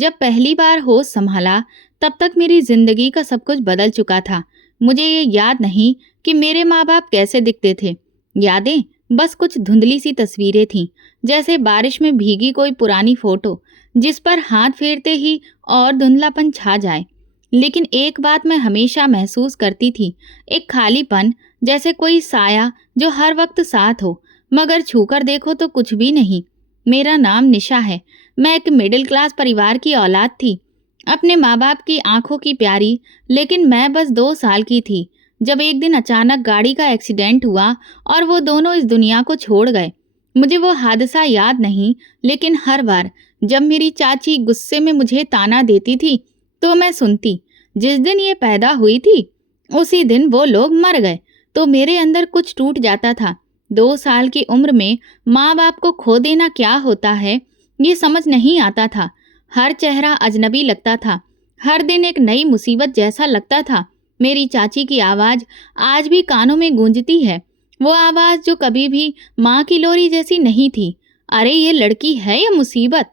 जब पहली बार होश संभाला, तब तक मेरी जिंदगी का सब कुछ बदल चुका था। मुझे ये याद नहीं कि मेरे माँ-बाप कैसे दिखते थे। यादें बस कुछ धुंधली सी तस्वीरें थीं, जैसे बारिश में भीगी कोई पुरानी फोटो, जिस पर हाथ फेरते ही और धुंधलापन छा जाए। लेकिन एक बात मैं हमेशा महसूस करती थी, एक खालीपन, जैसे कोई साया जो हर वक्त साथ हो, मगर छूकर देखो तो कुछ भी नहीं। मेरा नाम निशा है। मैं एक मिडिल क्लास परिवार की औलाद थी। अपने माँ बाप की आंखों की प्यारी, लेकिन मैं बस 2 साल की थी जब एक दिन अचानक गाड़ी का एक्सीडेंट हुआ और वो दोनों इस दुनिया को छोड़ गए। मुझे वो हादसा याद नहीं, लेकिन हर बार जब मेरी चाची गुस्से में मुझे ताना देती थी तो मैं सुनती, जिस दिन ये पैदा हुई थी उसी दिन वो लोग मर गए। तो मेरे अंदर कुछ टूट जाता था। 2 साल की उम्र में माँ बाप को खो देना क्या होता है, ये समझ नहीं आता था। हर चेहरा अजनबी लगता था, हर दिन एक नई मुसीबत जैसा लगता था। मेरी चाची की आवाज़ आज भी कानों में गूंजती है, वो आवाज़ जो कभी भी माँ की लोरी जैसी नहीं थी। अरे ये लड़की है या मुसीबत,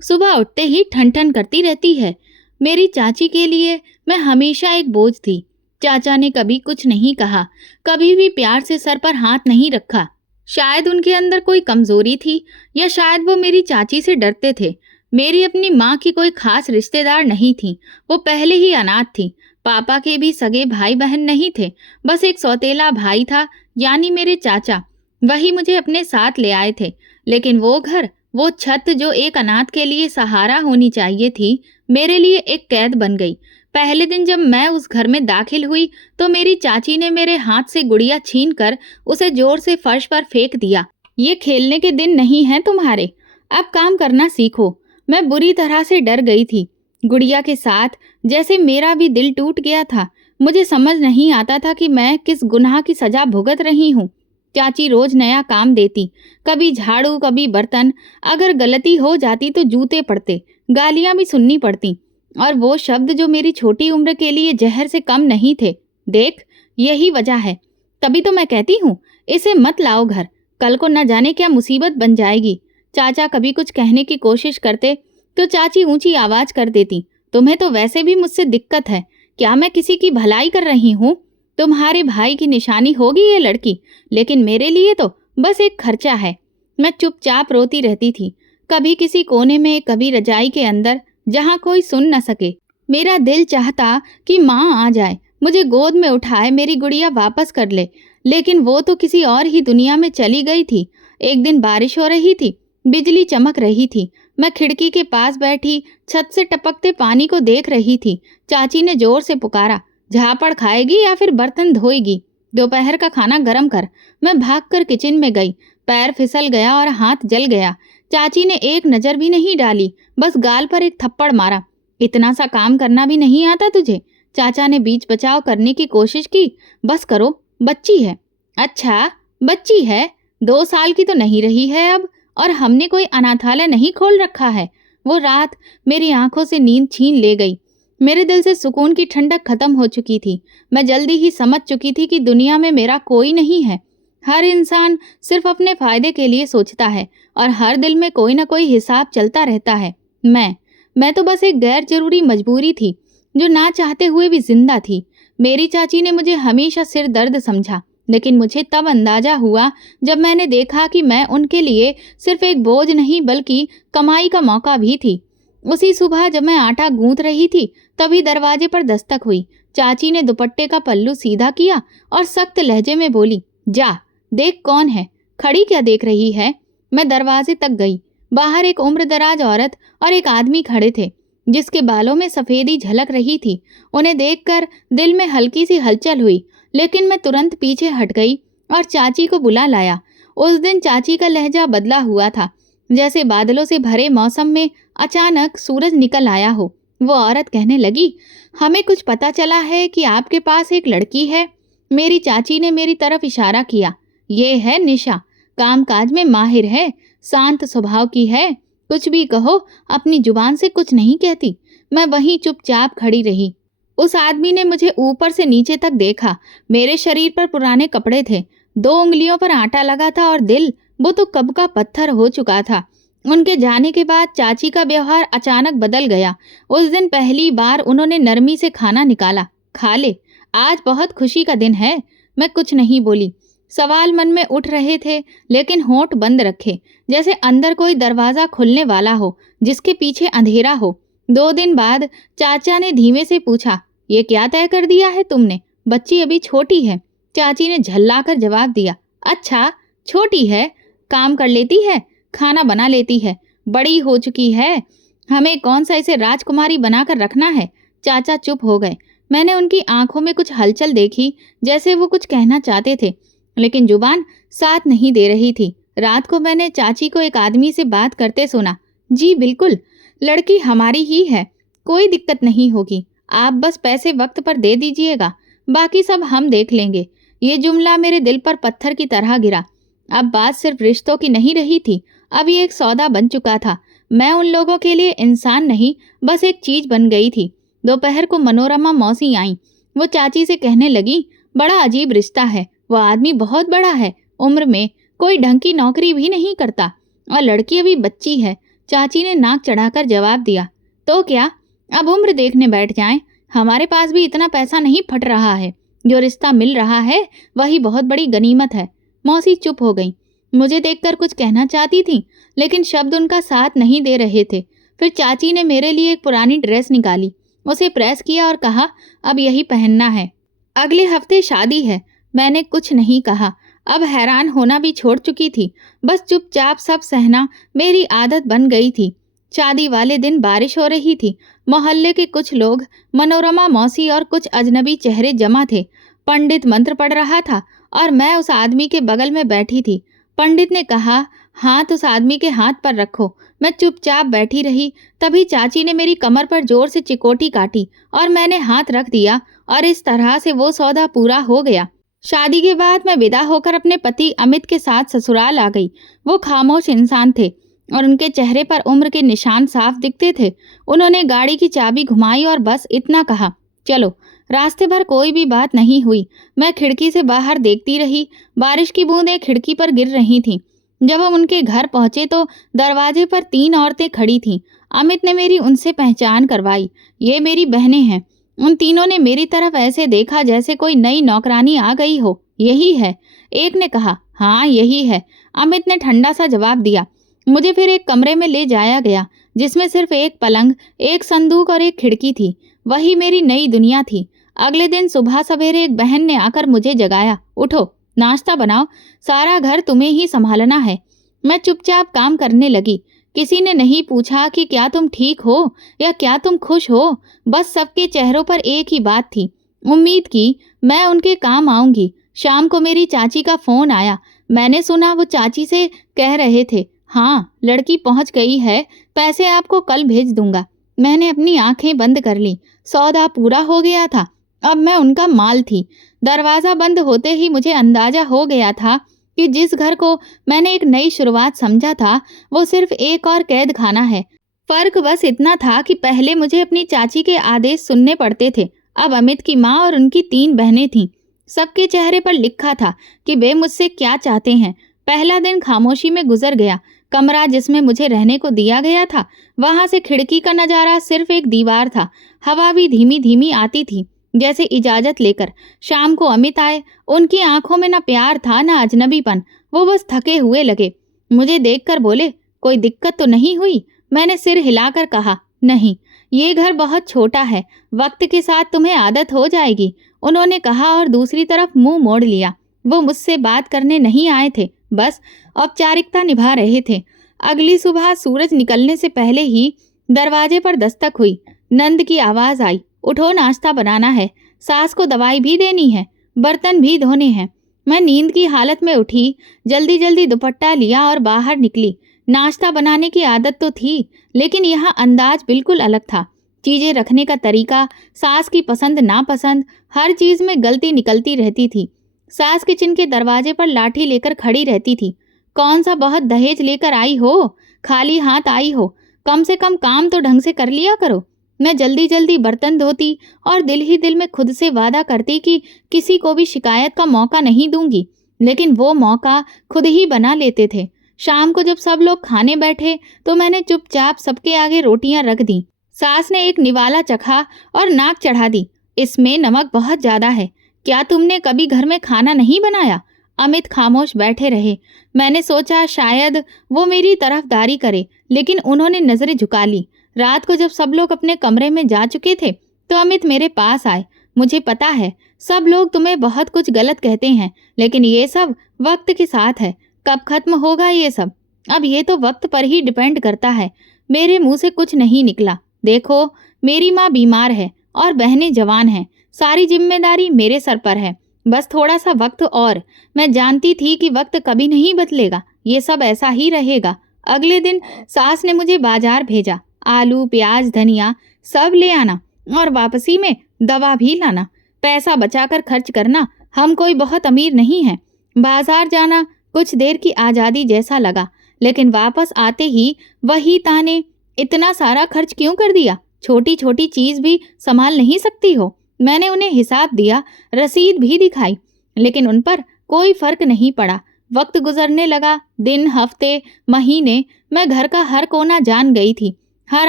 सुबह उठते ही ठन ठन करती रहती है। मेरी चाची के लिए मैं हमेशा एक बोझ थी। चाचा ने कभी कुछ नहीं कहा, कभी भी प्यार से सर पर हाथ नहीं रखा। शायद उनके अंदर कोई कमजोरी थी, या शायद वो मेरी चाची से डरते थे। मेरी अपनी माँ की कोई खास रिश्तेदार नहीं थी, वो पहले ही अनाथ थी। पापा के भी सगे भाई बहन नहीं थे, बस एक सौतेला भाई था, यानी मेरे चाचा। वही मुझे अपने साथ ले आए थे। लेकिन वो घर, वो छत जो एक अनाथ के लिए सहारा होनी चाहिए थी, मेरे लिए एक कैद बन गई। पहले दिन जब मैं उस घर में दाखिल हुई तो मेरी चाची ने मेरे हाथ से गुड़िया छीनकर उसे जोर से फर्श पर फेंक दिया। ये खेलने के दिन नहीं हैं तुम्हारे, अब काम करना सीखो। मैं बुरी तरह से डर गई थी। गुड़िया के साथ जैसे मेरा भी दिल टूट गया था। मुझे समझ नहीं आता था कि मैं किस गुनाह की सजा भुगत रही हूँ। चाची रोज नया काम देती, कभी झाड़ू कभी बर्तन। अगर गलती हो जाती तो जूते पड़ते, गालियां भी सुननी पड़ती, और वो शब्द जो मेरी छोटी उम्र के लिए जहर से कम नहीं थे। देख, यही वजह है, तभी तो मैं कहती हूँ इसे मत लाओ घर, कल को न जाने क्या मुसीबत बन जाएगी। चाचा कभी कुछ कहने की कोशिश करते तो चाची ऊंची आवाज कर देती, तुम्हें तो वैसे भी मुझसे दिक्कत है, क्या मैं किसी की भलाई कर रही हूँ? तुम्हारे भाई की निशानी होगी ये लड़की, लेकिन मेरे लिए तो बस एक खर्चा है। मैं चुपचाप रोती रहती थी, कभी किसी कोने में, कभी रजाई के अंदर, जहाँ कोई सुन न सके। मेरा दिल चाहता कि माँ आ जाए, मुझे गोद में उठाए, मेरी गुड़िया वापस कर ले, लेकिन वो तो किसी और ही दुनिया में चली गई थी। एक दिन बारिश हो रही थी, बिजली चमक रही थी। मैं खिड़की के पास बैठी छत से टपकते पानी को देख रही थी। चाची ने जोर से पुकारा, झापड़ खाएगी या फिर बर्तन धोएगी? दोपहर का खाना गरम कर। मैं भागकर किचन में गई, पैर फिसल गया और हाथ जल गया। चाची ने एक नज़र भी नहीं डाली, बस गाल पर एक थप्पड़ मारा। इतना सा काम करना भी नहीं आता तुझे? चाचा ने बीच बचाव करने की कोशिश की। बस करो, बच्ची है। अच्छा, बच्ची है, 2 साल की तो नहीं रही है अब, और हमने कोई अनाथालय नहीं खोल रखा है। वो रात मेरी आंखों से नींद छीन ले गई। मेरे दिल से सुकून की ठंडक खत्म हो चुकी थी। मैं जल्दी ही समझ चुकी थी कि दुनिया में मेरा कोई नहीं है। हर इंसान सिर्फ अपने फायदे के लिए सोचता है, और हर दिल में कोई ना कोई हिसाब चलता रहता है। मैं तो बस एक गैर जरूरी मजबूरी थी, जो ना चाहते हुए भी जिंदा थी। मेरी चाची ने मुझे हमेशा सिर दर्द समझा, लेकिन मुझे तब अंदाजा हुआ जब मैंने देखा कि मैं उनके लिए सिर्फ एक बोझ नहीं, बल्कि कमाई का मौका भी थी। उसी सुबह जब मैं आटा गूंथ रही थी, तभी दरवाजे पर दस्तक हुई। चाची ने दुपट्टे का पल्लू सीधा किया और सख्त लहजे में बोली, जा देख कौन है, खड़ी क्या देख रही है? मैं दरवाजे तक गई। बाहर एक उम्रदराज औरत और एक आदमी खड़े थे, जिसके बालों में सफेदी झलक रही थी। उन्हें देखकर दिल में हल्की सी हलचल हुई, लेकिन मैं तुरंत पीछे हट गई और चाची को बुला लाया। उस दिन चाची का लहजा बदला हुआ था, जैसे बादलों से भरे मौसम में अचानक सूरज निकल आया हो। वो औरत कहने लगी, हमें कुछ पता चला है कि आपके पास एक लड़की है। मेरी चाची ने मेरी तरफ इशारा किया। ये है निशा, कामकाज में माहिर है, शांत स्वभाव की है, कुछ भी कहो अपनी जुबान से कुछ नहीं कहती। मैं वहीं चुपचाप खड़ी रही। उस आदमी ने मुझे ऊपर से नीचे तक देखा। मेरे शरीर पर पुराने कपड़े थे, 2 उंगलियों पर आटा लगा था, और दिल, वो तो कब का पत्थर हो चुका था। उनके जाने के बाद चाची का व्यवहार अचानक बदल गया। उस दिन पहली बार उन्होंने नरमी से खाना निकाला। खा ले, आज बहुत खुशी का दिन है। मैं कुछ नहीं बोली। सवाल मन में उठ रहे थे, लेकिन होंठ बंद रखे, जैसे अंदर कोई दरवाजा खुलने वाला हो जिसके पीछे अंधेरा हो। 2 दिन बाद चाचा ने धीमे से पूछा, ये क्या तय कर दिया है तुमने? बच्ची अभी छोटी है। चाची ने झल्लाकर जवाब दिया, अच्छा छोटी है, काम कर लेती है, खाना बना लेती है, बड़ी हो चुकी है, हमें कौन सा इसे राजकुमारी बनाकर रखना है। चाचा चुप हो गए। मैंने उनकी आंखों में कुछ हलचल देखी, जैसे वो कुछ कहना चाहते थे, लेकिन जुबान साथ नहीं दे रही थी। रात को मैंने चाची को एक आदमी से बात करते सुना। जी बिल्कुल, लड़की हमारी ही है, कोई दिक्कत नहीं होगी, आप बस पैसे वक्त पर दे दीजिएगा, बाकी सब हम देख लेंगे। ये जुमला मेरे दिल पर पत्थर की तरह गिरा। अब बात सिर्फ रिश्तों की नहीं रही थी, अब ये एक सौदा बन चुका था। मैं उन लोगों के लिए इंसान नहीं, बस एक चीज बन गई थी। दोपहर को मनोरमा मौसी आई। वो चाची से कहने लगी, बड़ा अजीब रिश्ता है, वो आदमी बहुत बड़ा है, उम्र में कोई ढंग की नौकरी भी नहीं करता, और लड़की अभी बच्ची है। चाची ने नाक चढ़ाकर जवाब दिया, तो क्या, अब उम्र देखने बैठ जाएं? हमारे पास भी इतना पैसा नहीं फट रहा है, जो रिश्ता मिल रहा है वही बहुत बड़ी गनीमत है। मौसी चुप हो गई। मुझे देखकर कुछ कहना चाहती थी, लेकिन शब्द उनका साथ नहीं दे रहे थे। फिर चाची ने मेरे लिए एक पुरानी ड्रेस निकाली, उसे प्रेस किया और कहा, अब यही पहनना है, अगले हफ्ते शादी है। मैंने कुछ नहीं कहा। अब हैरान होना भी छोड़ चुकी थी, बस चुपचाप सब सहना मेरी आदत बन गई थी। शादी वाले दिन बारिश हो रही थी। मोहल्ले के कुछ लोग, मनोरमा मौसी और कुछ अजनबी चेहरे जमा थे। पंडित मंत्र पढ़ रहा था और मैं उस आदमी के बगल में बैठी थी। पंडित ने कहा, हाथ उस आदमी के हाथ पर रखो। मैं चुपचाप बैठी रही। तभी चाची ने मेरी कमर पर जोर से चिकोटी काटी और मैंने हाथ रख दिया, और इस तरह से वो सौदा पूरा हो गया। शादी के बाद मैं विदा होकर अपने पति अमित के साथ ससुराल आ गई। वो खामोश इंसान थे और उनके चेहरे पर उम्र के निशान साफ दिखते थे। उन्होंने गाड़ी की चाबी घुमाई और बस इतना कहा, चलो। रास्ते भर कोई भी बात नहीं हुई। मैं खिड़की से बाहर देखती रही। बारिश की बूंदें खिड़की पर गिर रही थीं। जब हम उनके घर पहुंचे तो दरवाजे पर 3 औरतें खड़ी थीं। अमित ने मेरी उनसे पहचान करवाई। ये मेरी बहनें हैं। उन तीनों ने मेरी तरफ ऐसे देखा जैसे कोई नई नौकरानी आ गई हो। यही है, एक ने कहा। हाँ यही है, अमित ने ठंडा सा जवाब दिया। मुझे फिर एक कमरे में ले जाया गया, जिसमें सिर्फ एक पलंग, एक संदूक और एक खिड़की थी। वही मेरी नई दुनिया थी। अगले दिन सुबह सवेरे एक बहन ने आकर मुझे जगाया, उठो, नाश्ता बनाओ, सारा घर तुम्हें ही संभालना है। मैं चुपचाप काम करने लगी। किसी ने नहीं पूछा कि क्या तुम ठीक हो या क्या तुम खुश हो। बस सबके चेहरों पर एक ही बात थी, उम्मीद की मैं उनके काम आऊंगी। शाम को मेरी चाची का फोन आया। मैंने सुना वो चाची से कह रहे थे, हाँ लड़की पहुंच गई है, पैसे आपको कल भेज दूंगा। मैंने अपनी आंखें बंद कर ली। सौदा पूरा हो गया था। अब मैं उनका माल थी। दरवाजा बंद होते ही मुझे अंदाजा हो गया था कि जिस घर को मैंने एक नई शुरुआत समझा था, वो सिर्फ एक और कैद खाना है। फर्क बस इतना था कि पहले मुझे अपनी चाची के आदेश सुनने पड़ते थे, अब अमित की माँ और उनकी 3 बहनें थीं। सबके चेहरे पर लिखा था कि वे मुझसे क्या चाहते हैं। पहला दिन खामोशी में गुजर गया। कमरा जिसमें मुझे रहने को दिया गया था, वहां से खिड़की का नजारा सिर्फ एक दीवार था। हवा भी धीमी धीमी आती थी, जैसे इजाजत लेकर। शाम को अमित आए। उनकी आंखों में न प्यार था न अजनबीपन, वो बस थके हुए लगे। मुझे देखकर बोले, कोई दिक्कत तो नहीं हुई? मैंने सिर हिलाकर कहा, नहीं, ये घर बहुत छोटा है, वक्त के साथ तुम्हें आदत हो जाएगी, उन्होंने कहा और दूसरी तरफ मुंह मोड़ लिया। वो मुझसे बात करने नहीं आए थे, बस औपचारिकता निभा रहे थे। अगली सुबह सूरज निकलने से पहले ही दरवाजे पर दस्तक हुई। नंद की आवाज आई, उठो, नाश्ता बनाना है, सास को दवाई भी देनी है, बर्तन भी धोने हैं। मैं नींद की हालत में उठी, जल्दी जल्दी दुपट्टा लिया और बाहर निकली। नाश्ता बनाने की आदत तो थी, लेकिन यहाँ अंदाज बिल्कुल अलग था। चीजें रखने का तरीका, सास की पसंद नापसंद, हर चीज में गलती निकलती रहती थी। सास किचन के दरवाजे पर लाठी लेकर खड़ी रहती थी। कौन सा बहुत दहेज लेकर आई हो, खाली हाथ आई हो, कम से कम काम तो ढंग से कर लिया करो। मैं जल्दी जल्दी बर्तन धोती और दिल ही दिल में खुद से वादा करती कि किसी को भी शिकायत का मौका नहीं दूंगी, लेकिन वो मौका खुद ही बना लेते थे। शाम को जब सब लोग खाने बैठे तो मैंने चुपचाप सबके आगे रोटियां रख दी। सास ने एक निवाला चखा और नाक चढ़ा दी, इसमें नमक बहुत ज्यादा है। क्या तुमने कभी घर में खाना नहीं बनाया? अमित खामोश बैठे रहे। मैंने सोचा शायद वो मेरी तरफदारी करे, लेकिन उन्होंने नजरें झुका ली। रात को जब सब लोग अपने कमरे में जा चुके थे तो अमित मेरे पास आए। मुझे पता है सब लोग तुम्हें बहुत कुछ गलत कहते हैं, लेकिन ये सब वक्त के साथ है। कब खत्म होगा ये सब? अब ये तो वक्त पर ही डिपेंड करता है। मेरे मुंह से कुछ नहीं निकला। देखो, मेरी माँ बीमार है और बहनें जवान हैं। सारी जिम्मेदारी मेरे सर पर है। बस थोड़ा सा वक्त और। मैं जानती थी कि वक्त कभी नहीं बदलेगा, ये सब ऐसा ही रहेगा। अगले दिन सास ने मुझे बाजार भेजा। आलू, प्याज, धनिया सब ले आना और वापसी में दवा भी लाना। पैसा बचाकर खर्च करना। हम कोई बहुत अमीर नहीं हैं। बाजार जाना कुछ देर की आज़ादी जैसा लगा, लेकिन वापस आते ही वही ताने, इतना सारा खर्च क्यों कर दिया? छोटी छोटी चीज़ भी संभाल नहीं सकती हो? मैंने उन्हें हिसाब दिया, रसीद भी दिखाई, लेकिन उन पर कोई फर्क नहीं पड़ा। वक्त गुजरने लगा, दिन, हफ्ते, महीने। मैं घर का हर कोना जान गई थी। हर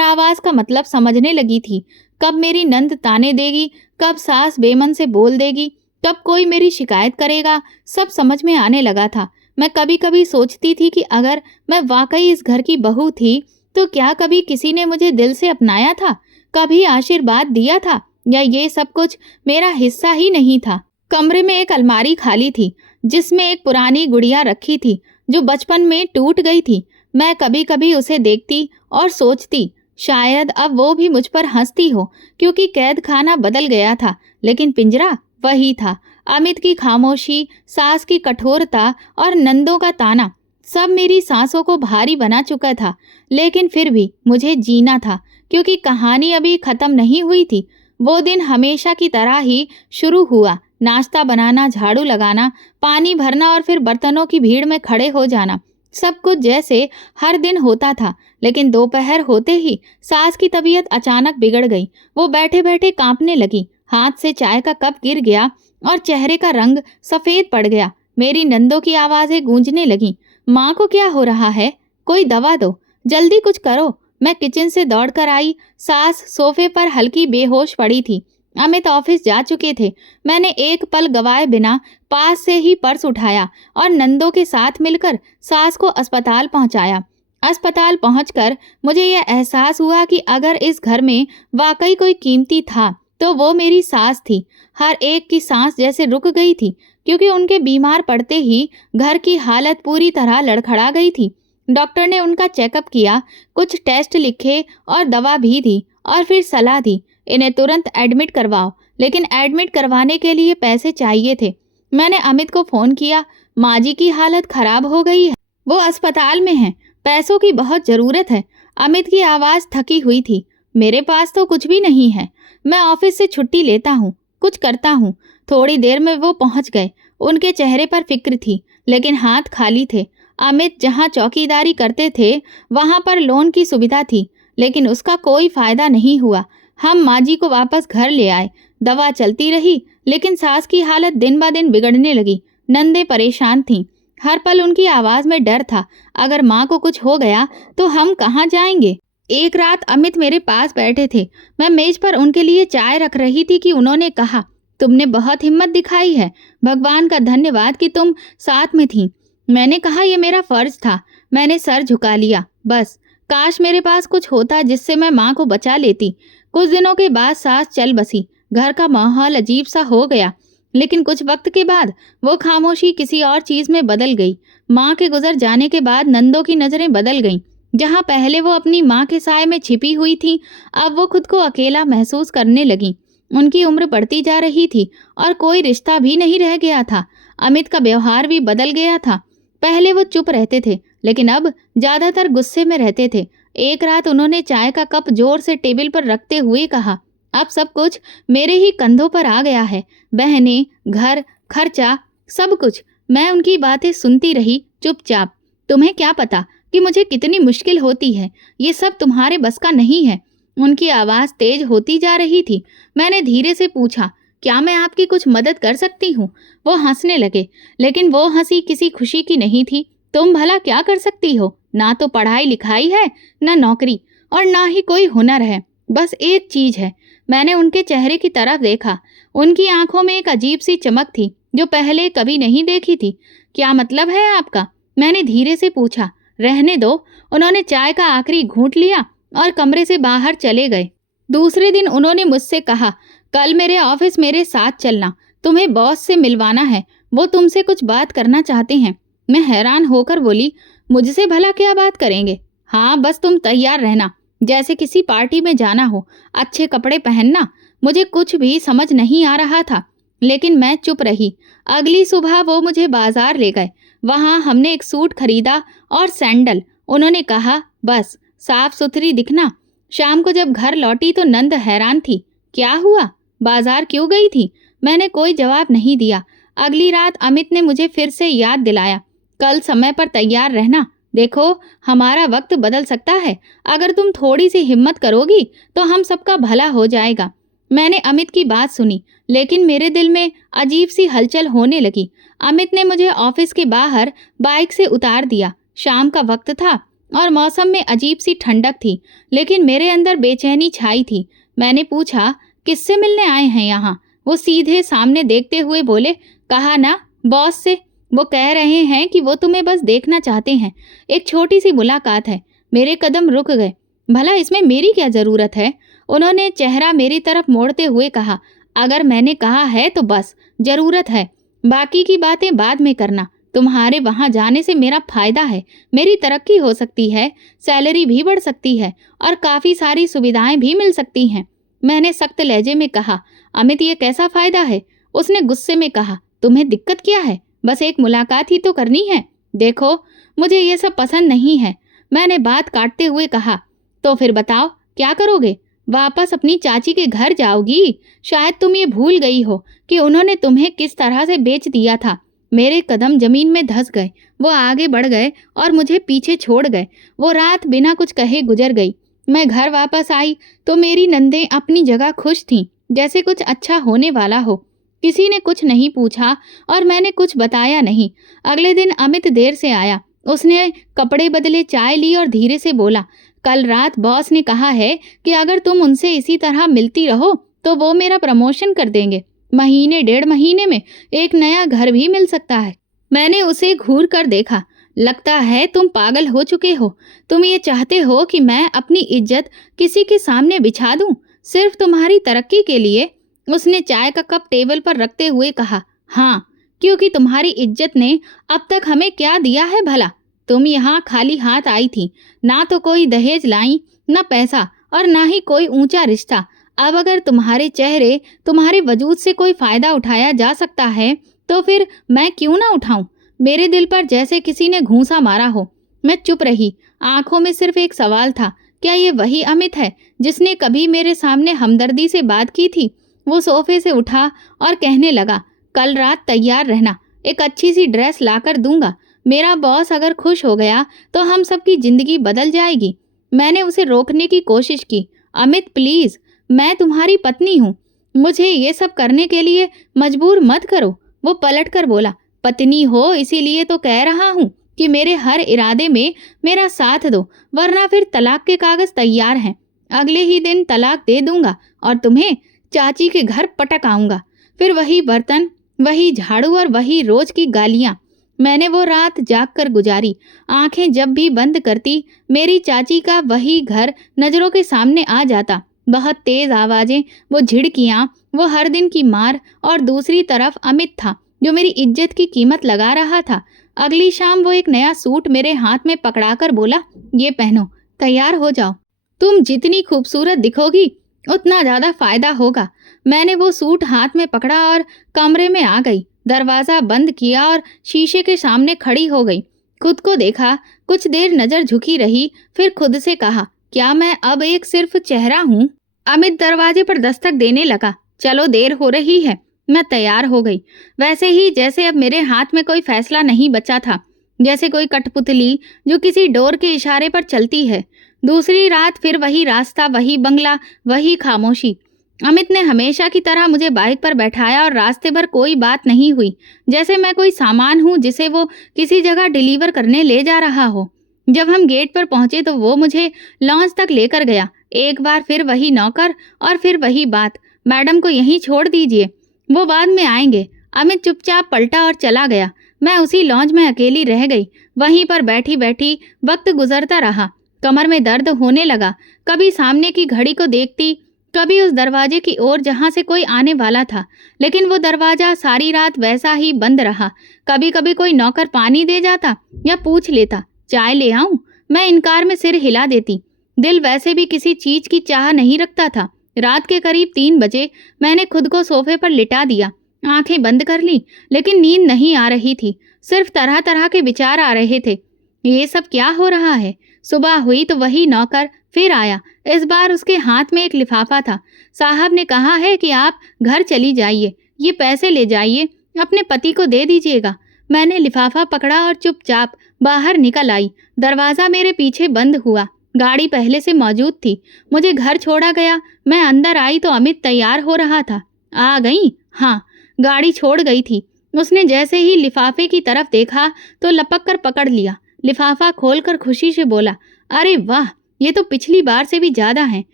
आवाज़ का मतलब समझने लगी थी। कब मेरी नंद ताने देगी, कब सास बेमन से बोल देगी, कब कोई मेरी शिकायत करेगा, सब समझ में आने लगा था। मैं कभी कभी सोचती थी कि अगर मैं वाकई इस घर की बहू थी तो क्या कभी किसी ने मुझे दिल से अपनाया था, कभी आशीर्वाद दिया था, या ये सब कुछ मेरा हिस्सा ही नहीं था। कमरे में एक अलमारी खाली थी जिसमें एक पुरानी गुड़िया रखी थी जो बचपन में टूट गई थी। मैं कभी कभी उसे देखती और सोचती शायद अब वो भी मुझ पर हंसती हो, क्योंकि कैद खाना बदल गया था लेकिन पिंजरा वही था। अमित की खामोशी, सास की कठोरता और नंदों का ताना सब मेरी सांसों को भारी बना चुका था। लेकिन फिर भी मुझे जीना था, क्योंकि कहानी अभी खत्म नहीं हुई थी। वो दिन हमेशा की तरह ही शुरू हुआ। नाश्ता बनाना, झाड़ू लगाना, पानी भरना और फिर बर्तनों की भीड़ में खड़े हो जाना। सब कुछ जैसे हर दिन होता था, लेकिन दोपहर होते ही सास की तबीयत अचानक बिगड़ गई। वो बैठे बैठे कांपने लगी। हाथ से चाय का कप गिर गया और चेहरे का रंग सफेद पड़ गया। मेरी नंदों की आवाजें गूंजने लगीं। माँ को क्या हो रहा है? कोई दवा दो, जल्दी कुछ करो। मैं किचन से दौड़कर आई। सास सोफे पर हल्की बेहोश पड़ी थी। अमित ऑफिस जा चुके थे। मैंने एक पल गवाए बिना पास से ही पर्स उठाया और नंदों के साथ मिलकर सास को अस्पताल पहुंचाया। अस्पताल पहुंचकर मुझे यह एहसास हुआ कि अगर इस घर में वाकई कोई कीमती था तो वो मेरी सास थी। हर एक की सांस जैसे रुक गई थी, क्योंकि उनके बीमार पड़ते ही घर की हालत पूरी तरह लड़खड़ा गई थी। डॉक्टर ने उनका चेकअप किया, कुछ टेस्ट लिखे और दवा भी दी और फिर सलाह दी, इन्हें तुरंत एडमिट करवाओ। लेकिन एडमिट करवाने के लिए पैसे चाहिए थे। मैंने अमित को फ़ोन किया। माँ जी की हालत खराब हो गई है, वो अस्पताल में हैं, पैसों की बहुत ज़रूरत है। अमित की आवाज़ थकी हुई थी। मेरे पास तो कुछ भी नहीं है। मैं ऑफिस से छुट्टी लेता हूँ, कुछ करता हूँ। थोड़ी देर में वो पहुँच गए। उनके चेहरे पर फिक्र थी, लेकिन हाथ खाली थे। अमित जहाँ चौकीदारी करते थे वहाँ पर लोन की सुविधा थी, लेकिन उसका कोई फायदा नहीं हुआ। हम माँ जी को वापस घर ले आए। दवा चलती रही, लेकिन सास की हालत दिन ब दिन बिगड़ने लगी। नंदे परेशान थीं। हर पल उनकी आवाज़ में डर था। अगर माँ को कुछ हो गया तो हम कहाँ जाएंगे? एक रात अमित मेरे पास बैठे थे। मैं मेज पर उनके लिए चाय रख रही थी कि उन्होंने कहा, तुमने बहुत हिम्मत दिखाई है। भगवान का धन्यवाद कि तुम साथ में थी। मैंने कहा, यह मेरा फर्ज था। मैंने सर झुका लिया। बस काश मेरे पास कुछ होता जिससे मैं माँ को बचा लेती। कुछ दिनों के बाद सास चल बसी। घर का माहौल अजीब सा हो गया, लेकिन कुछ वक्त के बाद वो खामोशी किसी और चीज़ में बदल गई। माँ के गुजर जाने के बाद नंदों की नज़रें बदल गईं। जहाँ पहले वो अपनी माँ के साए में छिपी हुई थी, अब वो खुद को अकेला महसूस करने लगी। उनकी उम्र बढ़ती जा रही थी और कोई रिश्ता भी नहीं रह गया था। अमित का व्यवहार भी बदल गया था। पहले वो चुप रहते थे, लेकिन अब ज़्यादातर गुस्से में रहते थे। एक रात उन्होंने चाय का कप जोर से टेबल पर रखते हुए कहा, अब सब कुछ मेरे ही कंधों पर आ गया है। बहनें, घर, खर्चा, सब कुछ। मैं उनकी बातें सुनती रही चुपचाप। तुम्हें क्या पता कि मुझे कितनी मुश्किल होती है। ये सब तुम्हारे बस का नहीं है। उनकी आवाज़ तेज होती जा रही थी। मैंने धीरे से पूछा, क्या मैं आपकी कुछ मदद कर सकती हूँ? वो हंसने लगे, लेकिन वो हंसी किसी खुशी की नहीं थी। तुम भला क्या कर सकती हो? ना तो पढ़ाई लिखाई है, ना नौकरी, और ना ही कोई हुनर है। बस एक चीज है। मैंने उनके चेहरे की तरफ देखा। उनकी आंखों में एक अजीब सी चमक थी जो पहले कभी नहीं देखी थी। क्या मतलब है आपका? मैंने धीरे से पूछा। रहने दो। उन्होंने चाय का आखिरी घूंट लिया और कमरे से बाहर चले गए। दूसरे दिन उन्होंने मुझसे कहा, कल मेरे ऑफिस मेरे साथ चलना, तुम्हें बॉस से मिलवाना है, वो तुमसे कुछ बात करना चाहते हैं। मैं हैरान होकर बोली, मुझसे भला क्या बात करेंगे? हाँ, बस तुम तैयार रहना, जैसे किसी पार्टी में जाना हो, अच्छे कपड़े पहनना। मुझे कुछ भी समझ नहीं आ रहा था, लेकिन मैं चुप रही। अगली सुबह वो मुझे बाजार ले गए। वहां हमने एक सूट खरीदा और सैंडल। उन्होंने कहा, बस साफ सुथरी दिखना। शाम को जब घर लौटी तो नंद हैरान थी। क्या हुआ? बाजार क्यों गई थी? मैंने कोई जवाब नहीं दिया। अगली रात अमित ने मुझे फिर से याद दिलाया, कल समय पर तैयार रहना। देखो, हमारा वक्त बदल सकता है। अगर तुम थोड़ी सी हिम्मत करोगी तो हम सबका भला हो जाएगा। मैंने अमित की बात सुनी, लेकिन मेरे दिल में अजीब सी हलचल होने लगी। अमित ने मुझे ऑफिस के बाहर बाइक से उतार दिया। शाम का वक्त था और मौसम में अजीब सी ठंडक थी, लेकिन मेरे अंदर बेचैनी छाई थी। मैंने पूछा, किससे मिलने आए हैं यहाँ? वो सीधे सामने देखते हुए बोले, कहा ना, बॉस से। वो कह रहे हैं कि वो तुम्हें बस देखना चाहते हैं। एक छोटी सी मुलाकात है। मेरे कदम रुक गए। भला इसमें मेरी क्या जरूरत है? उन्होंने चेहरा मेरी तरफ मोड़ते हुए कहा, अगर मैंने कहा है तो बस जरूरत है, बाकी की बातें बाद में करना। तुम्हारे वहां जाने से मेरा फायदा है, मेरी तरक्की हो सकती है, सैलरी भी बढ़ सकती है और काफी सारी सुविधाएं भी मिल सकती हैं। मैंने सख्त लहजे में कहा, अमित, ये कैसा फायदा है? उसने गुस्से में कहा, तुम्हें दिक्कत क्या है? बस एक मुलाकात ही तो करनी है। देखो, मुझे ये सब पसंद नहीं है। मैंने बात काटते हुए कहा, तो फिर बताओ क्या करोगे? वापस अपनी चाची के घर जाओगी? शायद तुम ये भूल गई हो कि उन्होंने तुम्हें किस तरह से बेच दिया था। मेरे कदम जमीन में धंस गए। वो आगे बढ़ गए और मुझे पीछे छोड़ गए। वो रात बिना कुछ कहे गुजर गई। मैं घर वापस आई तो मेरी नंदें अपनी जगह खुश थीं, जैसे कुछ अच्छा होने वाला हो। किसी ने कुछ नहीं पूछा और मैंने कुछ बताया नहीं। अगले दिन अमित देर से आया। उसने कपड़े बदले, चाय ली और धीरे से बोला, कल रात बॉस ने कहा है कि अगर तुम उनसे इसी तरह मिलती रहो तो वो मेरा प्रमोशन कर देंगे। महीने 1.5 महीने में एक नया घर भी मिल सकता है। मैंने उसे घूर कर देखा। लगता है तुम पागल हो चुके हो। तुम ये चाहते हो कि मैं अपनी इज्जत किसी के सामने बिछा दूं, सिर्फ तुम्हारी तरक्की के लिए? उसने चाय का कप टेबल पर रखते हुए कहा, हाँ, क्योंकि तुम्हारी इज्जत ने अब तक हमें क्या दिया है भला? तुम यहाँ खाली हाथ आई थी, ना तो कोई दहेज लाई, ना पैसा, और ना ही कोई ऊंचा रिश्ता। अब अगर तुम्हारे चेहरे, तुम्हारे वजूद से कोई फायदा उठाया जा सकता है तो फिर मैं क्यों ना उठाऊं? मेरे दिल पर जैसे किसी ने घूंसा मारा हो। मैं चुप रही। आंखों में सिर्फ एक सवाल था, क्या ये वही अमित है जिसने कभी मेरे सामने हमदर्दी से बात की थी? वो सोफे से उठा और कहने लगा, कल रात तैयार रहना, एक अच्छी सी ड्रेस लाकर दूंगा। मेरा बॉस अगर खुश हो गया तो हम सबकी जिंदगी बदल जाएगी। मैंने उसे रोकने की कोशिश की। अमित, प्लीज, मैं तुम्हारी पत्नी हूँ, मुझे ये सब करने के लिए मजबूर मत करो। वो पलट कर बोला, पत्नी हो इसीलिए तो कह रहा हूँ कि मेरे हर इरादे में मेरा साथ दो, वरना फिर तलाक के कागज तैयार हैं। अगले ही दिन तलाक दे दूंगा और तुम्हें चाची के घर पटक आऊंगा। फिर वही बर्तन, वही झाड़ू और वही रोज की गालियां। मैंने वो रात जाग कर गुजारी। आंखें जब भी बंद करती, मेरी चाची का वही घर नजरों के सामने आ जाता। बहुत तेज आवाजें, वो झिड़कियां, वो हर दिन की मार, और दूसरी तरफ अमित था जो मेरी इज्जत की कीमत लगा रहा था। अगली शाम वो एक नया सूट मेरे हाथ में पकड़ाकर बोला, ये पहनो, तैयार हो जाओ। तुम जितनी खूबसूरत दिखोगी उतना ज्यादा फायदा होगा। मैंने वो सूट हाथ में पकड़ा और कमरे में आ गई। दरवाजा बंद किया और शीशे के सामने खड़ी हो गई। खुद को देखा, कुछ देर नजर झुकी रही, फिर खुद से कहा, क्या मैं अब एक सिर्फ चेहरा हूँ? अमित दरवाजे पर दस्तक देने लगा। चलो, देर हो रही है। मैं तैयार हो गई, वैसे ही जैसे अब मेरे हाथ में कोई फैसला नहीं बचा था, जैसे कोई कठपुतली जो किसी डोर के इशारे पर चलती है। दूसरी रात फिर वही रास्ता, वही बंगला, वही खामोशी। अमित ने हमेशा की तरह मुझे बाइक पर बैठाया और रास्ते भर कोई बात नहीं हुई, जैसे मैं कोई सामान हूँ जिसे वो किसी जगह डिलीवर करने ले जा रहा हो। जब हम गेट पर पहुंचे तो वो मुझे लॉन्च तक लेकर गया। एक बार फिर वही नौकर और फिर वही बात, मैडम को यहीं छोड़ दीजिए, वो बाद में आएंगे। अमित चुपचाप पलटा और चला गया। मैं उसी लॉन्च में अकेली रह गई। वहीं पर बैठी बैठी वक्त गुजरता रहा। कमर में दर्द होने लगा। कभी सामने की घड़ी को देखती, कभी उस दरवाजे की ओर जहां से कोई आने वाला था, लेकिन वो दरवाजा सारी रात वैसा ही बंद रहा। कभी कभी कोई नौकर पानी दे जाता या पूछ लेता, चाय ले आऊं? मैं इनकार में सिर हिला देती। दिल वैसे भी किसी चीज की चाह नहीं रखता था। रात के करीब 3 बजे मैंने खुद को सोफे पर लिटा दिया, आंखें बंद कर ली, लेकिन नींद नहीं आ रही थी। सिर्फ तरह तरह के विचार आ रहे थे। ये सब क्या हो रहा है? सुबह हुई तो वही नौकर फिर आया। इस बार उसके हाथ में एक लिफाफा था। साहब ने कहा है कि आप घर चली जाइए, ये पैसे ले जाइए, अपने पति को दे दीजिएगा। मैंने लिफाफा पकड़ा और चुपचाप बाहर निकल आई। दरवाज़ा मेरे पीछे बंद हुआ। गाड़ी पहले से मौजूद थी। मुझे घर छोड़ा गया। मैं अंदर आई तो अमित तैयार हो रहा था। आ गई? हाँ। गाड़ी छोड़ गई थी। उसने जैसे ही लिफाफे की तरफ देखा तो लपक कर पकड़ लिया। लिफाफा खोलकर खुशी से बोला, अरे वाह, ये तो पिछली बार से भी ज्यादा है।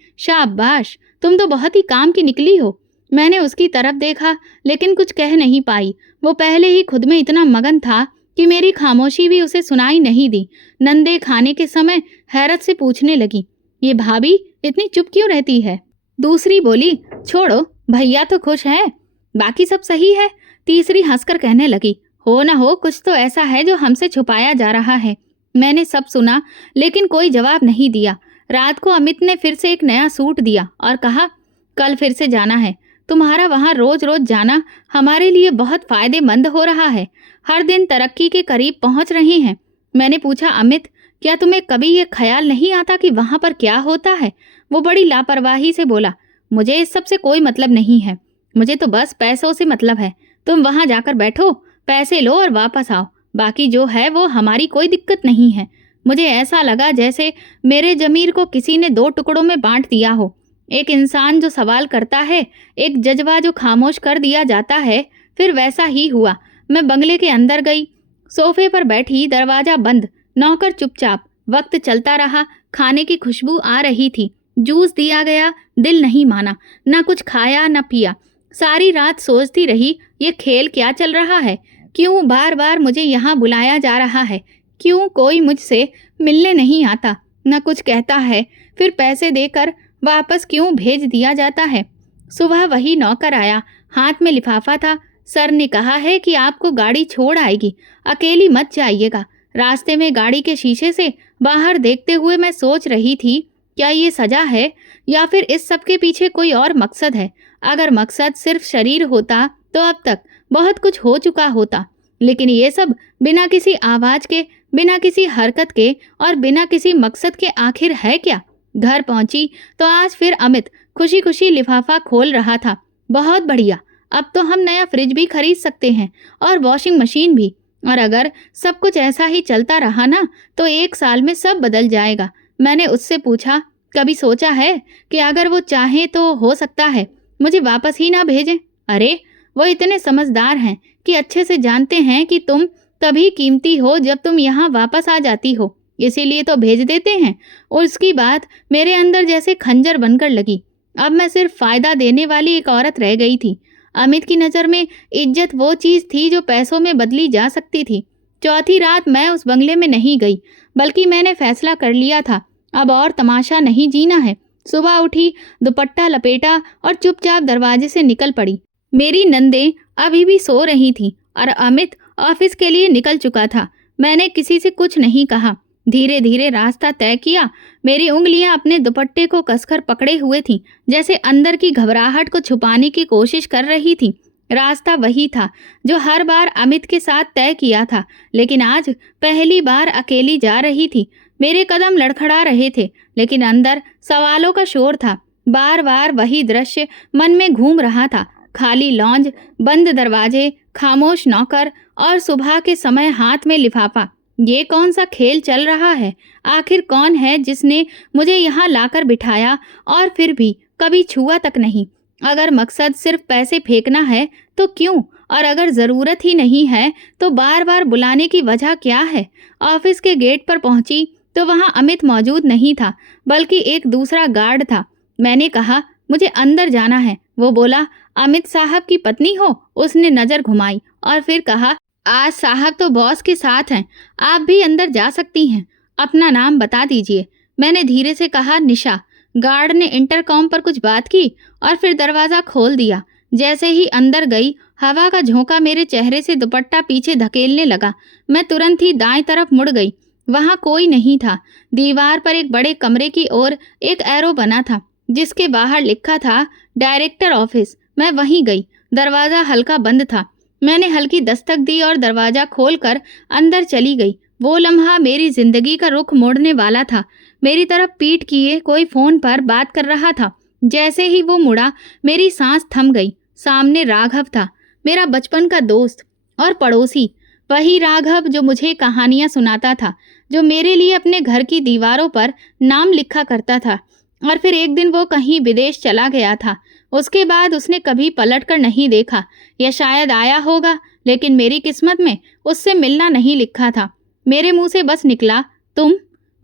शाबाश, तुम तो बहुत ही काम की निकली हो। मैंने उसकी तरफ देखा, लेकिन कुछ कह नहीं पाई। वो पहले ही खुद में इतना मगन था कि मेरी खामोशी भी उसे सुनाई नहीं दी। नंदे खाने के समय हैरत से पूछने लगी, ये भाभी इतनी चुप क्यों रहती है? दूसरी बोली, छोड़ो, भैया तो खुश है, बाकी सब सही है। तीसरी हंसकर कहने लगी, हो न हो कुछ तो ऐसा है जो हमसे छुपाया जा रहा है। मैंने सब सुना, लेकिन कोई जवाब नहीं दिया। रात को अमित ने फिर से एक नया सूट दिया और कहा, कल फिर से जाना है। तुम्हारा वहाँ रोज रोज जाना हमारे लिए बहुत फायदेमंद हो रहा है। हर दिन तरक्की के करीब पहुँच रहे हैं। मैंने पूछा, अमित, क्या तुम्हें कभी ये ख्याल नहीं आता कि वहाँ पर क्या होता है? वो बड़ी लापरवाही से बोला, मुझे इस सब से कोई मतलब नहीं है। मुझे तो बस पैसों से मतलब है। तुम वहाँ जाकर बैठो, पैसे लो और वापस आओ। बाकी जो है वो हमारी कोई दिक्कत नहीं है। मुझे ऐसा लगा जैसे मेरे जमीर को किसी ने 2 टुकड़ों में बांट दिया हो। एक इंसान जो सवाल करता है, एक जज्बा जो खामोश कर दिया जाता है। फिर वैसा ही हुआ। मैं बंगले के अंदर गई, सोफे पर बैठी, दरवाजा बंद, नौकर चुपचाप। वक्त चलता रहा। खाने की खुशबू आ रही थी। जूस दिया गया, दिल नहीं माना। ना कुछ खाया न पिया। सारी रात सोचती रही, ये खेल क्या चल रहा है? क्यों बार बार मुझे यहाँ बुलाया जा रहा है? क्यों कोई मुझसे मिलने नहीं आता, न कुछ कहता है? फिर पैसे देकर वापस क्यों भेज दिया जाता है? सुबह वही नौकर आया, हाथ में लिफाफा था। सर ने कहा है कि आपको गाड़ी छोड़ आएगी, अकेली मत जाइएगा। रास्ते में गाड़ी के शीशे से बाहर देखते हुए मैं सोच रही थी, क्या ये सजा है या फिर इस सब के पीछे कोई और मकसद है? अगर मकसद सिर्फ शरीर होता तो अब तक बहुत कुछ हो चुका होता, लेकिन ये सब बिना किसी आवाज के, बिना किसी हरकत के और बिना किसी मकसद के आखिर है क्या? घर पहुंची तो आज फिर अमित खुशी खुशी लिफाफा खोल रहा था। बहुत बढ़िया, अब तो हम नया फ्रिज भी खरीद सकते हैं और वॉशिंग मशीन भी। और अगर सब कुछ ऐसा ही चलता रहा ना तो 1 साल में सब बदल जाएगा। मैंने उससे पूछा, कभी सोचा है कि अगर वो चाहे तो हो सकता है मुझे वापस ही ना भेजें? अरे, वो इतने समझदार हैं कि अच्छे से जानते हैं कि तुम तभी कीमती हो जब तुम यहाँ वापस आ जाती हो, इसीलिए तो भेज देते हैं। और उसकी बात मेरे अंदर जैसे खंजर बनकर लगी। अब मैं सिर्फ फायदा देने वाली एक औरत रह गई थी। अमित की नज़र में इज्जत वो चीज़ थी जो पैसों में बदली जा सकती थी। चौथी रात मैं उस बंगले में नहीं गई, बल्कि मैंने फैसला कर लिया था, अब और तमाशा नहीं जीना है। सुबह उठी, दुपट्टा लपेटा और चुपचाप दरवाजे से निकल पड़ी। मेरी नंदें अभी भी सो रही थीं और अमित ऑफिस के लिए निकल चुका था। मैंने किसी से कुछ नहीं कहा। धीरे धीरे रास्ता तय किया। मेरी उंगलियां अपने दुपट्टे को कसकर पकड़े हुए थीं, जैसे अंदर की घबराहट को छुपाने की कोशिश कर रही थीं। रास्ता वही था जो हर बार अमित के साथ तय किया था, लेकिन आज पहली बार अकेली जा रही थी। मेरे कदम लड़खड़ा रहे थे, लेकिन अंदर सवालों का शोर था। बार बार वही दृश्य मन में घूम रहा था। खाली लॉन्ज, बंद दरवाजे, खामोश नौकर और सुबह के समय हाथ में लिफाफा। ये कौन सा खेल चल रहा है? आखिर कौन है जिसने मुझे यहाँ लाकर बिठाया और फिर भी कभी छुआ तक नहीं? अगर मकसद सिर्फ पैसे फेंकना है तो क्यों, और अगर ज़रूरत ही नहीं है तो बार बार बुलाने की वजह क्या है? ऑफिस के गेट पर पहुंची तो वहां अमित मौजूद नहीं था, बल्कि एक दूसरा गार्ड था। मैंने कहा, मुझे अंदर जाना है। वो बोला, अमित साहब की पत्नी हो? उसने नज़र घुमाई और फिर कहा, आज साहब तो बॉस के साथ हैं, आप भी अंदर जा सकती हैं। अपना नाम बता दीजिए। मैंने धीरे से कहा, निशा। गार्ड ने इंटरकॉम पर कुछ बात की और फिर दरवाज़ा खोल दिया। जैसे ही अंदर गई, हवा का झोंका मेरे चेहरे से दुपट्टा पीछे धकेलने लगा। मैं तुरंत ही दाएं तरफ मुड़ गई। वहां कोई नहीं था। दीवार पर एक बड़े कमरे की ओर एक एरो बना था, जिसके बाहर लिखा था डायरेक्टर ऑफिस। मैं वहीं गई। दरवाज़ा हल्का बंद था। मैंने हल्की दस्तक दी और दरवाज़ा खोलकर अंदर चली गई। वो लम्हा मेरी जिंदगी का रुख मोड़ने वाला था। मेरी तरफ पीठ किए कोई फोन पर बात कर रहा था। जैसे ही वो मुड़ा, मेरी सांस थम गई। सामने राघव था, मेरा बचपन का दोस्त और पड़ोसी। वही राघव जो मुझे कहानियां सुनाता था, जो मेरे लिए अपने घर की दीवारों पर नाम लिखा करता था। और फिर एक दिन वो कहीं विदेश चला गया था। उसके बाद उसने कभी पलट कर नहीं देखा, या शायद आया होगा, लेकिन मेरी किस्मत में उससे मिलना नहीं लिखा था। मेरे मुंह से बस निकला, तुम।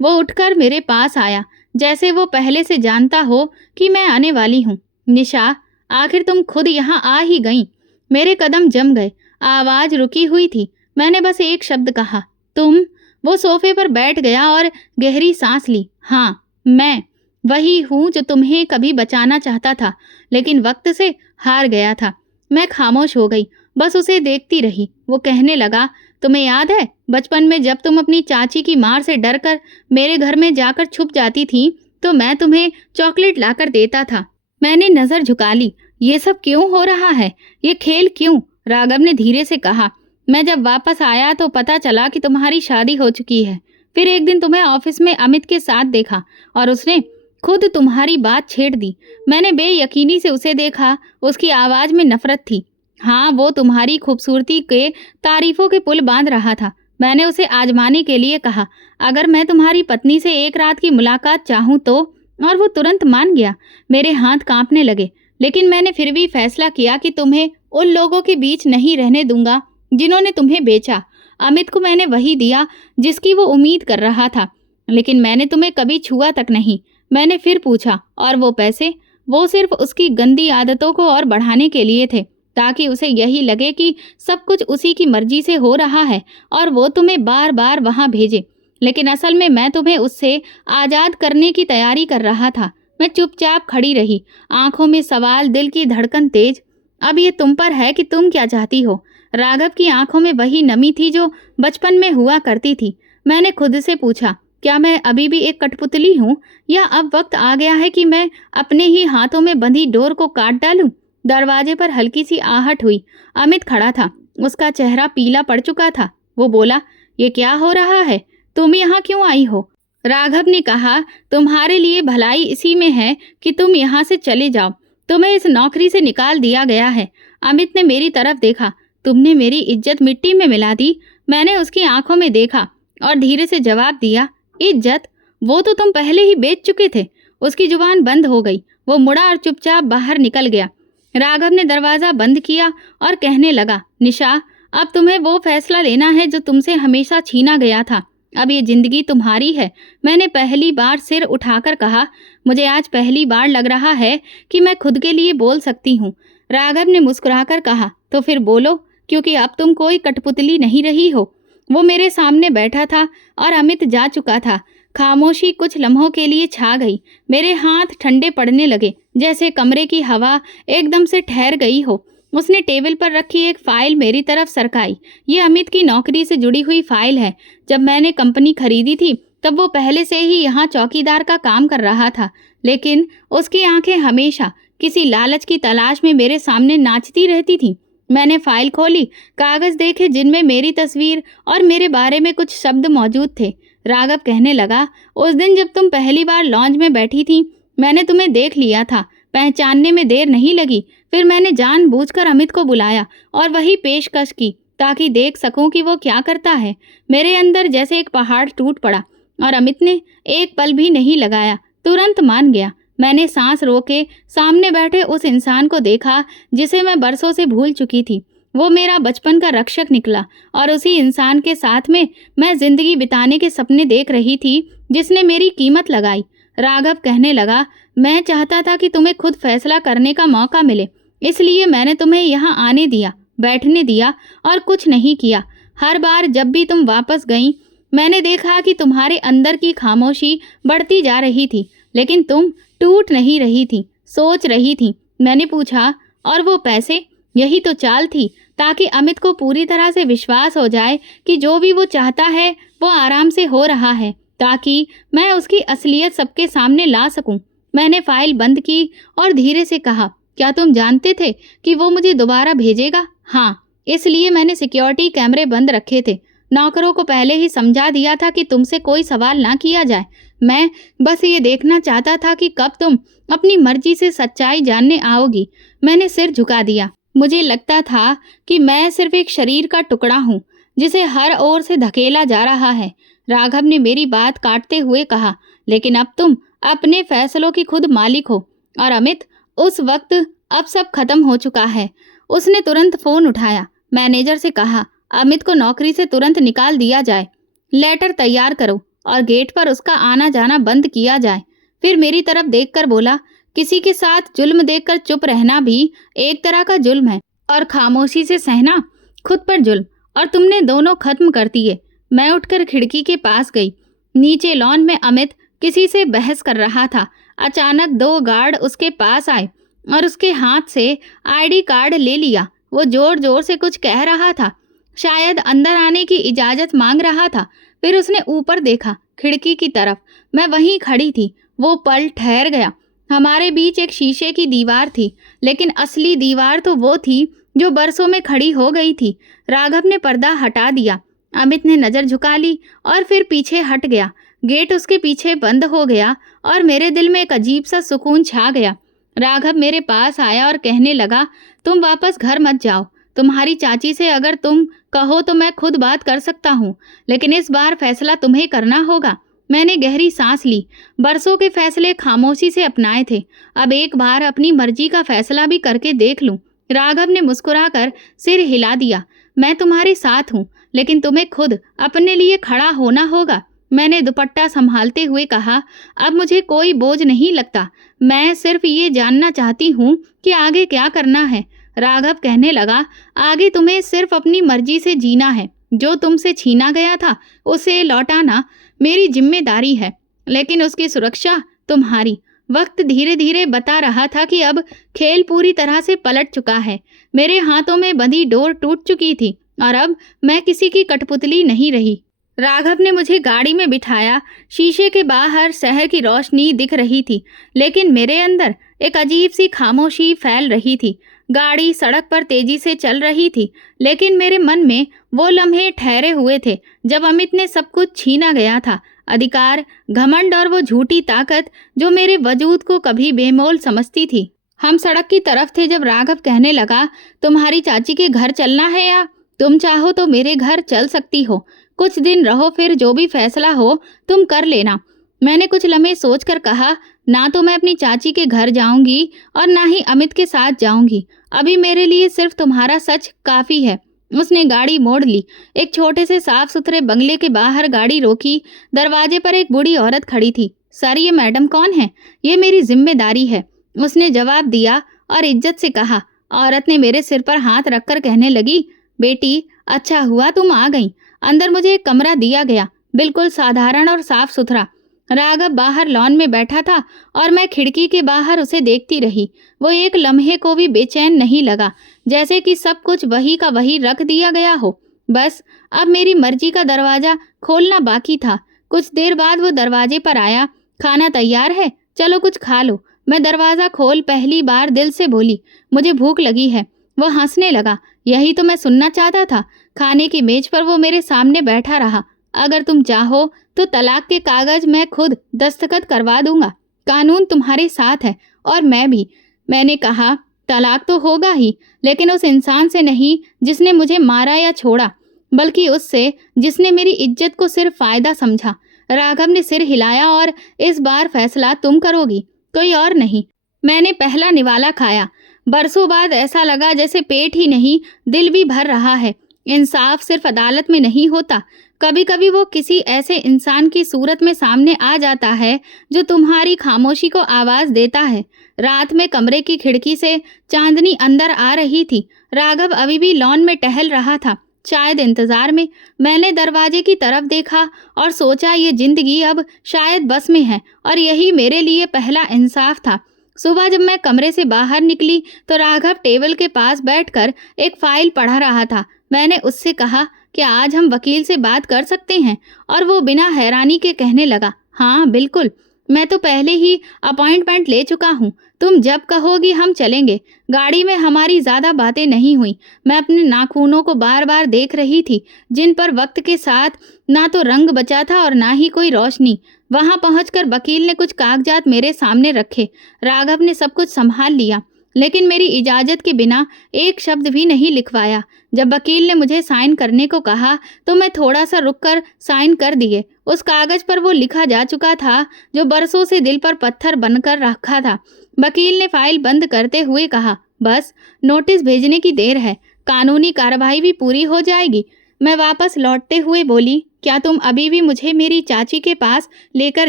वो उठकर मेरे पास आया, जैसे वो पहले से जानता हो कि मैं आने वाली हूँ। निशा, आखिर तुम खुद यहाँ आ ही गईं। मेरे कदम जम गए। आवाज रुकी हुई थी। मैंने बस एक शब्द कहा, तुम। वो सोफे पर बैठ गया और गहरी सांस ली। हाँ, मैं वही हूँ जो तुम्हें कभी बचाना चाहता था, लेकिन वक्त से हार गया था। मैं खामोश हो गई, बस उसे देखती रही। वो कहने लगा, तुम्हें याद है बचपन में जब तुम अपनी चाची की मार से डरकर मेरे घर में जाकर छुप जाती थी, तो मैं तुम्हें चॉकलेट लाकर देता था। मैंने नजर झुका ली। ये सब क्यों हो रहा है? ये खेल क्यों? राघव ने धीरे से कहा। मैं जब वापस आया तो पता चला कि तुम्हारी शादी हो चुकी है। फिर एक दिन तुम्हें ऑफिस में अमित के साथ देखा और उसने खुद तुम्हारी बात छेड़ दी। मैंने बेयकीनी से उसे देखा। उसकी आवाज में नफरत थी। हाँ, वो तुम्हारी खूबसूरती के तारीफों के पुल बांध रहा था। मैंने उसे आजमाने के लिए कहा, अगर मैं तुम्हारी पत्नी से एक रात की मुलाकात चाहूँ तो? और वो तुरंत मान गया। मेरे हाथ कांपने लगे, लेकिन मैंने फिर भी फैसला किया कि तुम्हें उन लोगों के बीच नहीं रहने दूंगा जिन्होंने तुम्हें बेचा। अमित को मैंने वही दिया जिसकी वो उम्मीद कर रहा था, लेकिन मैंने तुम्हें कभी छुआ तक नहीं। मैंने फिर पूछा, और वो पैसे? वो सिर्फ उसकी गंदी आदतों को और बढ़ाने के लिए थे, ताकि उसे यही लगे कि सब कुछ उसी की मर्जी से हो रहा है और वो तुम्हें बार बार वहां भेजे। लेकिन असल में मैं तुम्हें उससे आज़ाद करने की तैयारी कर रहा था। मैं चुपचाप खड़ी रही, आंखों में सवाल, दिल की धड़कन तेज। अब ये तुम पर है कि तुम क्या चाहती हो। राघव की आंखों में वही नमी थी जो बचपन में हुआ करती थी। मैंने खुद से पूछा, क्या मैं अभी भी एक कठपुतली हूँ, या अब वक्त आ गया है कि मैं अपने ही हाथों में बंधी डोर को काट डालूं? दरवाजे पर हल्की सी आहट हुई। अमित खड़ा था। उसका चेहरा पीला पड़ चुका था। वो बोला, ये क्या हो रहा है? तुम यहाँ क्यों आई हो? राघव ने कहा, तुम्हारे लिए भलाई इसी में है कि तुम यहाँ से चले जाओ। तुम्हें इस नौकरी से निकाल दिया गया है। अमित ने मेरी तरफ देखा। तुमने मेरी इज्जत मिट्टी में मिला दी। मैंने उसकी आंखों में देखा और धीरे से जवाब दिया, इज्जत? वो तो तुम पहले ही बेच चुके थे। उसकी जुबान बंद हो गई। वो मुड़ा और चुपचाप बाहर निकल गया। राघव ने दरवाजा बंद किया और कहने लगा, निशा, अब तुम्हें वो फैसला लेना है जो तुमसे हमेशा छीना गया था। अब ये जिंदगी तुम्हारी है। मैंने पहली बार सिर उठाकर कहा, मुझे आज पहली बार लग रहा है कि मैं खुद के लिए बोल सकती हूँ। राघव ने मुस्कुराकर कहा, तो फिर बोलो, क्योंकि अब तुम कोई कठपुतली नहीं रही हो। वो मेरे सामने बैठा था और अमित जा चुका था। खामोशी कुछ लम्हों के लिए छा गई। मेरे हाथ ठंडे पड़ने लगे, जैसे कमरे की हवा एकदम से ठहर गई हो। उसने टेबल पर रखी एक फाइल मेरी तरफ सरकाई। ये अमित की नौकरी से जुड़ी हुई फाइल है। जब मैंने कंपनी खरीदी थी तब वो पहले से ही यहाँ चौकीदार का काम कर रहा था, लेकिन उसकी आंखें हमेशा किसी लालच की तलाश में मेरे सामने नाचती रहती थीं। मैंने फाइल खोली, कागज देखे जिनमें मेरी तस्वीर और मेरे बारे में कुछ शब्द मौजूद थे। राघव कहने लगा, उस दिन जब तुम पहली बार लॉन्ज में बैठी थी, मैंने तुम्हें देख लिया था। पहचानने में देर नहीं लगी। फिर मैंने जानबूझकर अमित को बुलाया और वही पेशकश की, ताकि देख सकूं कि वो क्या करता है। मेरे अंदर जैसे एक पहाड़ टूट पड़ा और अमित ने एक पल भी नहीं लगाया, तुरंत मान गया। मैंने सांस रोके सामने बैठे उस इंसान को देखा जिसे मैं बरसों से भूल चुकी थी। वो मेरा बचपन का रक्षक निकला और उसी इंसान के साथ में मैं जिंदगी बिताने के सपने देख रही थी जिसने मेरी कीमत लगाई। राघव कहने लगा, मैं चाहता था कि तुम्हें खुद फैसला करने का मौका मिले, इसलिए मैंने तुम्हें यहाँ आने दिया, बैठने दिया और कुछ नहीं किया। हर बार जब भी तुम वापस गईं, मैंने देखा कि तुम्हारे अंदर की खामोशी बढ़ती जा रही थी, लेकिन तुम टूट नहीं रही थी, सोच रही थी। मैंने पूछा, और वो पैसे? यही तो चाल थी, ताकि अमित को पूरी तरह से विश्वास हो जाए कि जो भी वो चाहता है वो आराम से हो रहा है, ताकि मैं उसकी असलियत सबके सामने ला सकूं। मैंने फाइल बंद की और धीरे से कहा, क्या तुम जानते थे कि वो मुझे दोबारा भेजेगा? हाँ, इसलिए मैंने सिक्योरिटी कैमरे बंद रखे थे। नौकरों को पहले ही समझा दिया था कि तुमसे कोई सवाल ना किया जाए। मैं बस ये देखना चाहता था कि कब तुम अपनी मर्जी से सच्चाई जानने आओगी। मैंने सिर झुका दिया। मुझे लगता था कि मैं सिर्फ एक शरीर का टुकड़ा हूँ जिसे हर ओर से धकेला जा रहा है। राघव ने मेरी बात काटते हुए कहा, लेकिन अब तुम अपने फैसलों की खुद मालिक हो। और अमित, उस वक्त अब सब खत्म हो चुका है। उसने तुरंत फोन उठाया। मैनेजर से कहा, अमित को नौकरी से तुरंत निकाल दिया जाए, लेटर तैयार करो और गेट पर उसका आना जाना बंद किया जाए। फिर मेरी तरफ देखकर बोला, किसी के साथ जुल्म देखकर चुप रहना भी एक तरह का जुल्म है, और खामोशी से सहना खुद पर जुल्म, और तुमने दोनों खत्म कर दिए। मैं उठकर खिड़की के पास गई। नीचे लॉन में अमित किसी से बहस कर रहा था। अचानक 2 गार्ड उसके पास आए और उसके हाथ से आईडी कार्ड ले लिया। वो जोर जोर से कुछ कह रहा था, शायद अंदर आने की इजाजत मांग रहा था। फिर उसने ऊपर देखा, खिड़की की तरफ। मैं वहीं खड़ी थी। वो पल ठहर गया। हमारे बीच एक शीशे की दीवार थी, लेकिन असली दीवार तो वो थी जो बरसों में खड़ी हो गई थी। राघव ने पर्दा हटा दिया। अमित ने नजर झुका ली और फिर पीछे हट गया। गेट उसके पीछे बंद हो गया और मेरे दिल में एक अजीब सा सुकून छा गया। राघव मेरे पास आया और कहने लगा, तुम वापस घर मत जाओ। तुम्हारी चाची से अगर तुम कहो तो मैं खुद बात कर सकता हूँ, लेकिन इस बार फैसला तुम्हें करना होगा। मैंने गहरी सांस ली। बरसों के फैसले खामोशी से अपनाए थे, अब एक बार अपनी मर्जी का फैसला भी करके देख लूं। राघव ने मुस्कुराकर सिर हिला दिया। मैं तुम्हारे साथ हूँ, लेकिन तुम्हें खुद अपने लिए खड़ा होना होगा। मैंने दुपट्टा संभालते हुए कहा, अब मुझे कोई बोझ नहीं लगता। मैं सिर्फ ये जानना चाहती हूँ कि आगे क्या करना है। राघव कहने लगा, आगे तुम्हें सिर्फ अपनी मर्जी से जीना है। जो तुमसे छीना गया था उसे लौटाना मेरी जिम्मेदारी है, लेकिन उसकी सुरक्षा तुम्हारी। वक्त धीरे धीरे बता रहा था कि अब खेल पूरी तरह से पलट चुका है। मेरे हाथों में बंधी डोर टूट चुकी थी और अब मैं किसी की कठपुतली नहीं रही। राघव ने मुझे गाड़ी में बिठाया। शीशे के बाहर शहर की रोशनी दिख रही थी, लेकिन मेरे अंदर एक अजीब सी खामोशी फैल रही थी। गाड़ी सड़क पर तेजी से चल रही थी, लेकिन मेरे मन में वो लम्हे ठहरे हुए थे जब अमित ने सब कुछ छीना गया था। अधिकार, घमंड और वो झूठी ताकत जो मेरे वजूद को कभी बेमोल समझती थी। हम सड़क की तरफ थे जब राघव कहने लगा, तुम्हारी चाची के घर चलना है या तुम चाहो तो मेरे घर चल सकती हो। कुछ दिन रहो, फिर जो भी फैसला हो तुम कर लेना। मैंने कुछ लम्हे सोचकर कहा, ना तो मैं अपनी चाची के घर जाऊंगी और ना ही अमित के साथ जाऊंगी। अभी मेरे लिए सिर्फ तुम्हारा सच काफी है। उसने गाड़ी मोड़ ली। एक छोटे से साफ सुथरे बंगले के बाहर गाड़ी रोकी। दरवाजे पर एक बूढ़ी औरत खड़ी थी। सर, ये मैडम कौन है? ये मेरी जिम्मेदारी है, उसने जवाब दिया और इज्जत से कहा। औरत ने मेरे सिर पर हाथ रखकर कहने लगी, बेटी, अच्छा हुआ तुम आ गई। अंदर मुझे एक कमरा दिया गया, बिल्कुल साधारण और साफ सुथरा। राघव बाहर लॉन में बैठा था और मैं खिड़की के बाहर उसे देखती रही। वो एक लम्हे को भी बेचैन नहीं लगा, जैसे कि सब कुछ वही का वही रख दिया गया हो। बस अब मेरी मर्जी का दरवाजा खोलना बाकी था। कुछ देर बाद वो दरवाजे पर आया। खाना तैयार है, चलो कुछ खा लो। मैं दरवाज़ा खोल पहली बार दिल से बोली, मुझे भूख लगी है। वो हंसने लगा। यही तो मैं सुनना चाहता था। खाने की मेज पर वो मेरे सामने बैठा रहा। अगर तुम चाहो तो तलाक के कागज मैं खुद दस्तखत करवा दूंगा। कानून तुम्हारे साथ है और मैं भी। मैंने कहा, तलाक तो होगा ही, लेकिन उस इंसान से नहीं जिसने मुझे मारा या छोड़ा, बल्कि उससे जिसने मेरी इज्जत को सिर्फ फायदा समझा। राघव ने सिर हिलाया, और इस बार फैसला तुम करोगी। कोई और नहीं। मैंने पहला निवाला खाया। बरसों बाद ऐसा लगा जैसे पेट ही नहीं, दिल भी भर रहा है। इंसाफ सिर्फ अदालत में नहीं होता, कभी कभी वो किसी ऐसे इंसान की सूरत में सामने आ जाता है जो तुम्हारी खामोशी को आवाज देता है। रात में कमरे की खिड़की से चांदनी अंदर आ रही थी। राघव अभी भी लॉन में टहल रहा था, शायद इंतजार में। मैंने दरवाजे की तरफ देखा और सोचा ये जिंदगी अब शायद बस में है, और यही मेरे लिए पहला इंसाफ था। सुबह जब मैं कमरे से बाहर निकली तो राघव टेबल के पास बैठकर एक फाइल पढ़ा रहा था। मैंने उससे कहा कि आज हम वकील से बात कर सकते हैं, और वो बिना हैरानी के कहने लगा, हाँ बिल्कुल, मैं तो पहले ही अपॉइंटमेंट ले चुका हूँ। तुम जब कहोगी हम चलेंगे। गाड़ी में हमारी ज्यादा बातें नहीं हुई। मैं अपने नाखूनों को बार बार देख रही थी, जिन पर वक्त के साथ ना तो रंग बचा था और ना ही कोई रोशनी। वहां पहुंचकर वकील ने कुछ कागजात मेरे सामने रखे। राघव ने सब कुछ संभाल लिया, लेकिन मेरी इजाजत के बिना एक शब्द भी नहीं लिखवाया। जब वकील ने मुझे साइन करने को कहा तो मैं थोड़ा सा रुककर साइन कर दिए। उस कागज पर वो लिखा जा चुका था जो बरसों से दिल पर पत्थर बनकर रखा था। वकील ने फाइल बंद करते हुए कहा, बस नोटिस भेजने की देर है, कानूनी कार्रवाई भी पूरी हो जाएगी। मैं वापस लौटते हुए बोली, क्या तुम अभी भी मुझे मेरी चाची के पास लेकर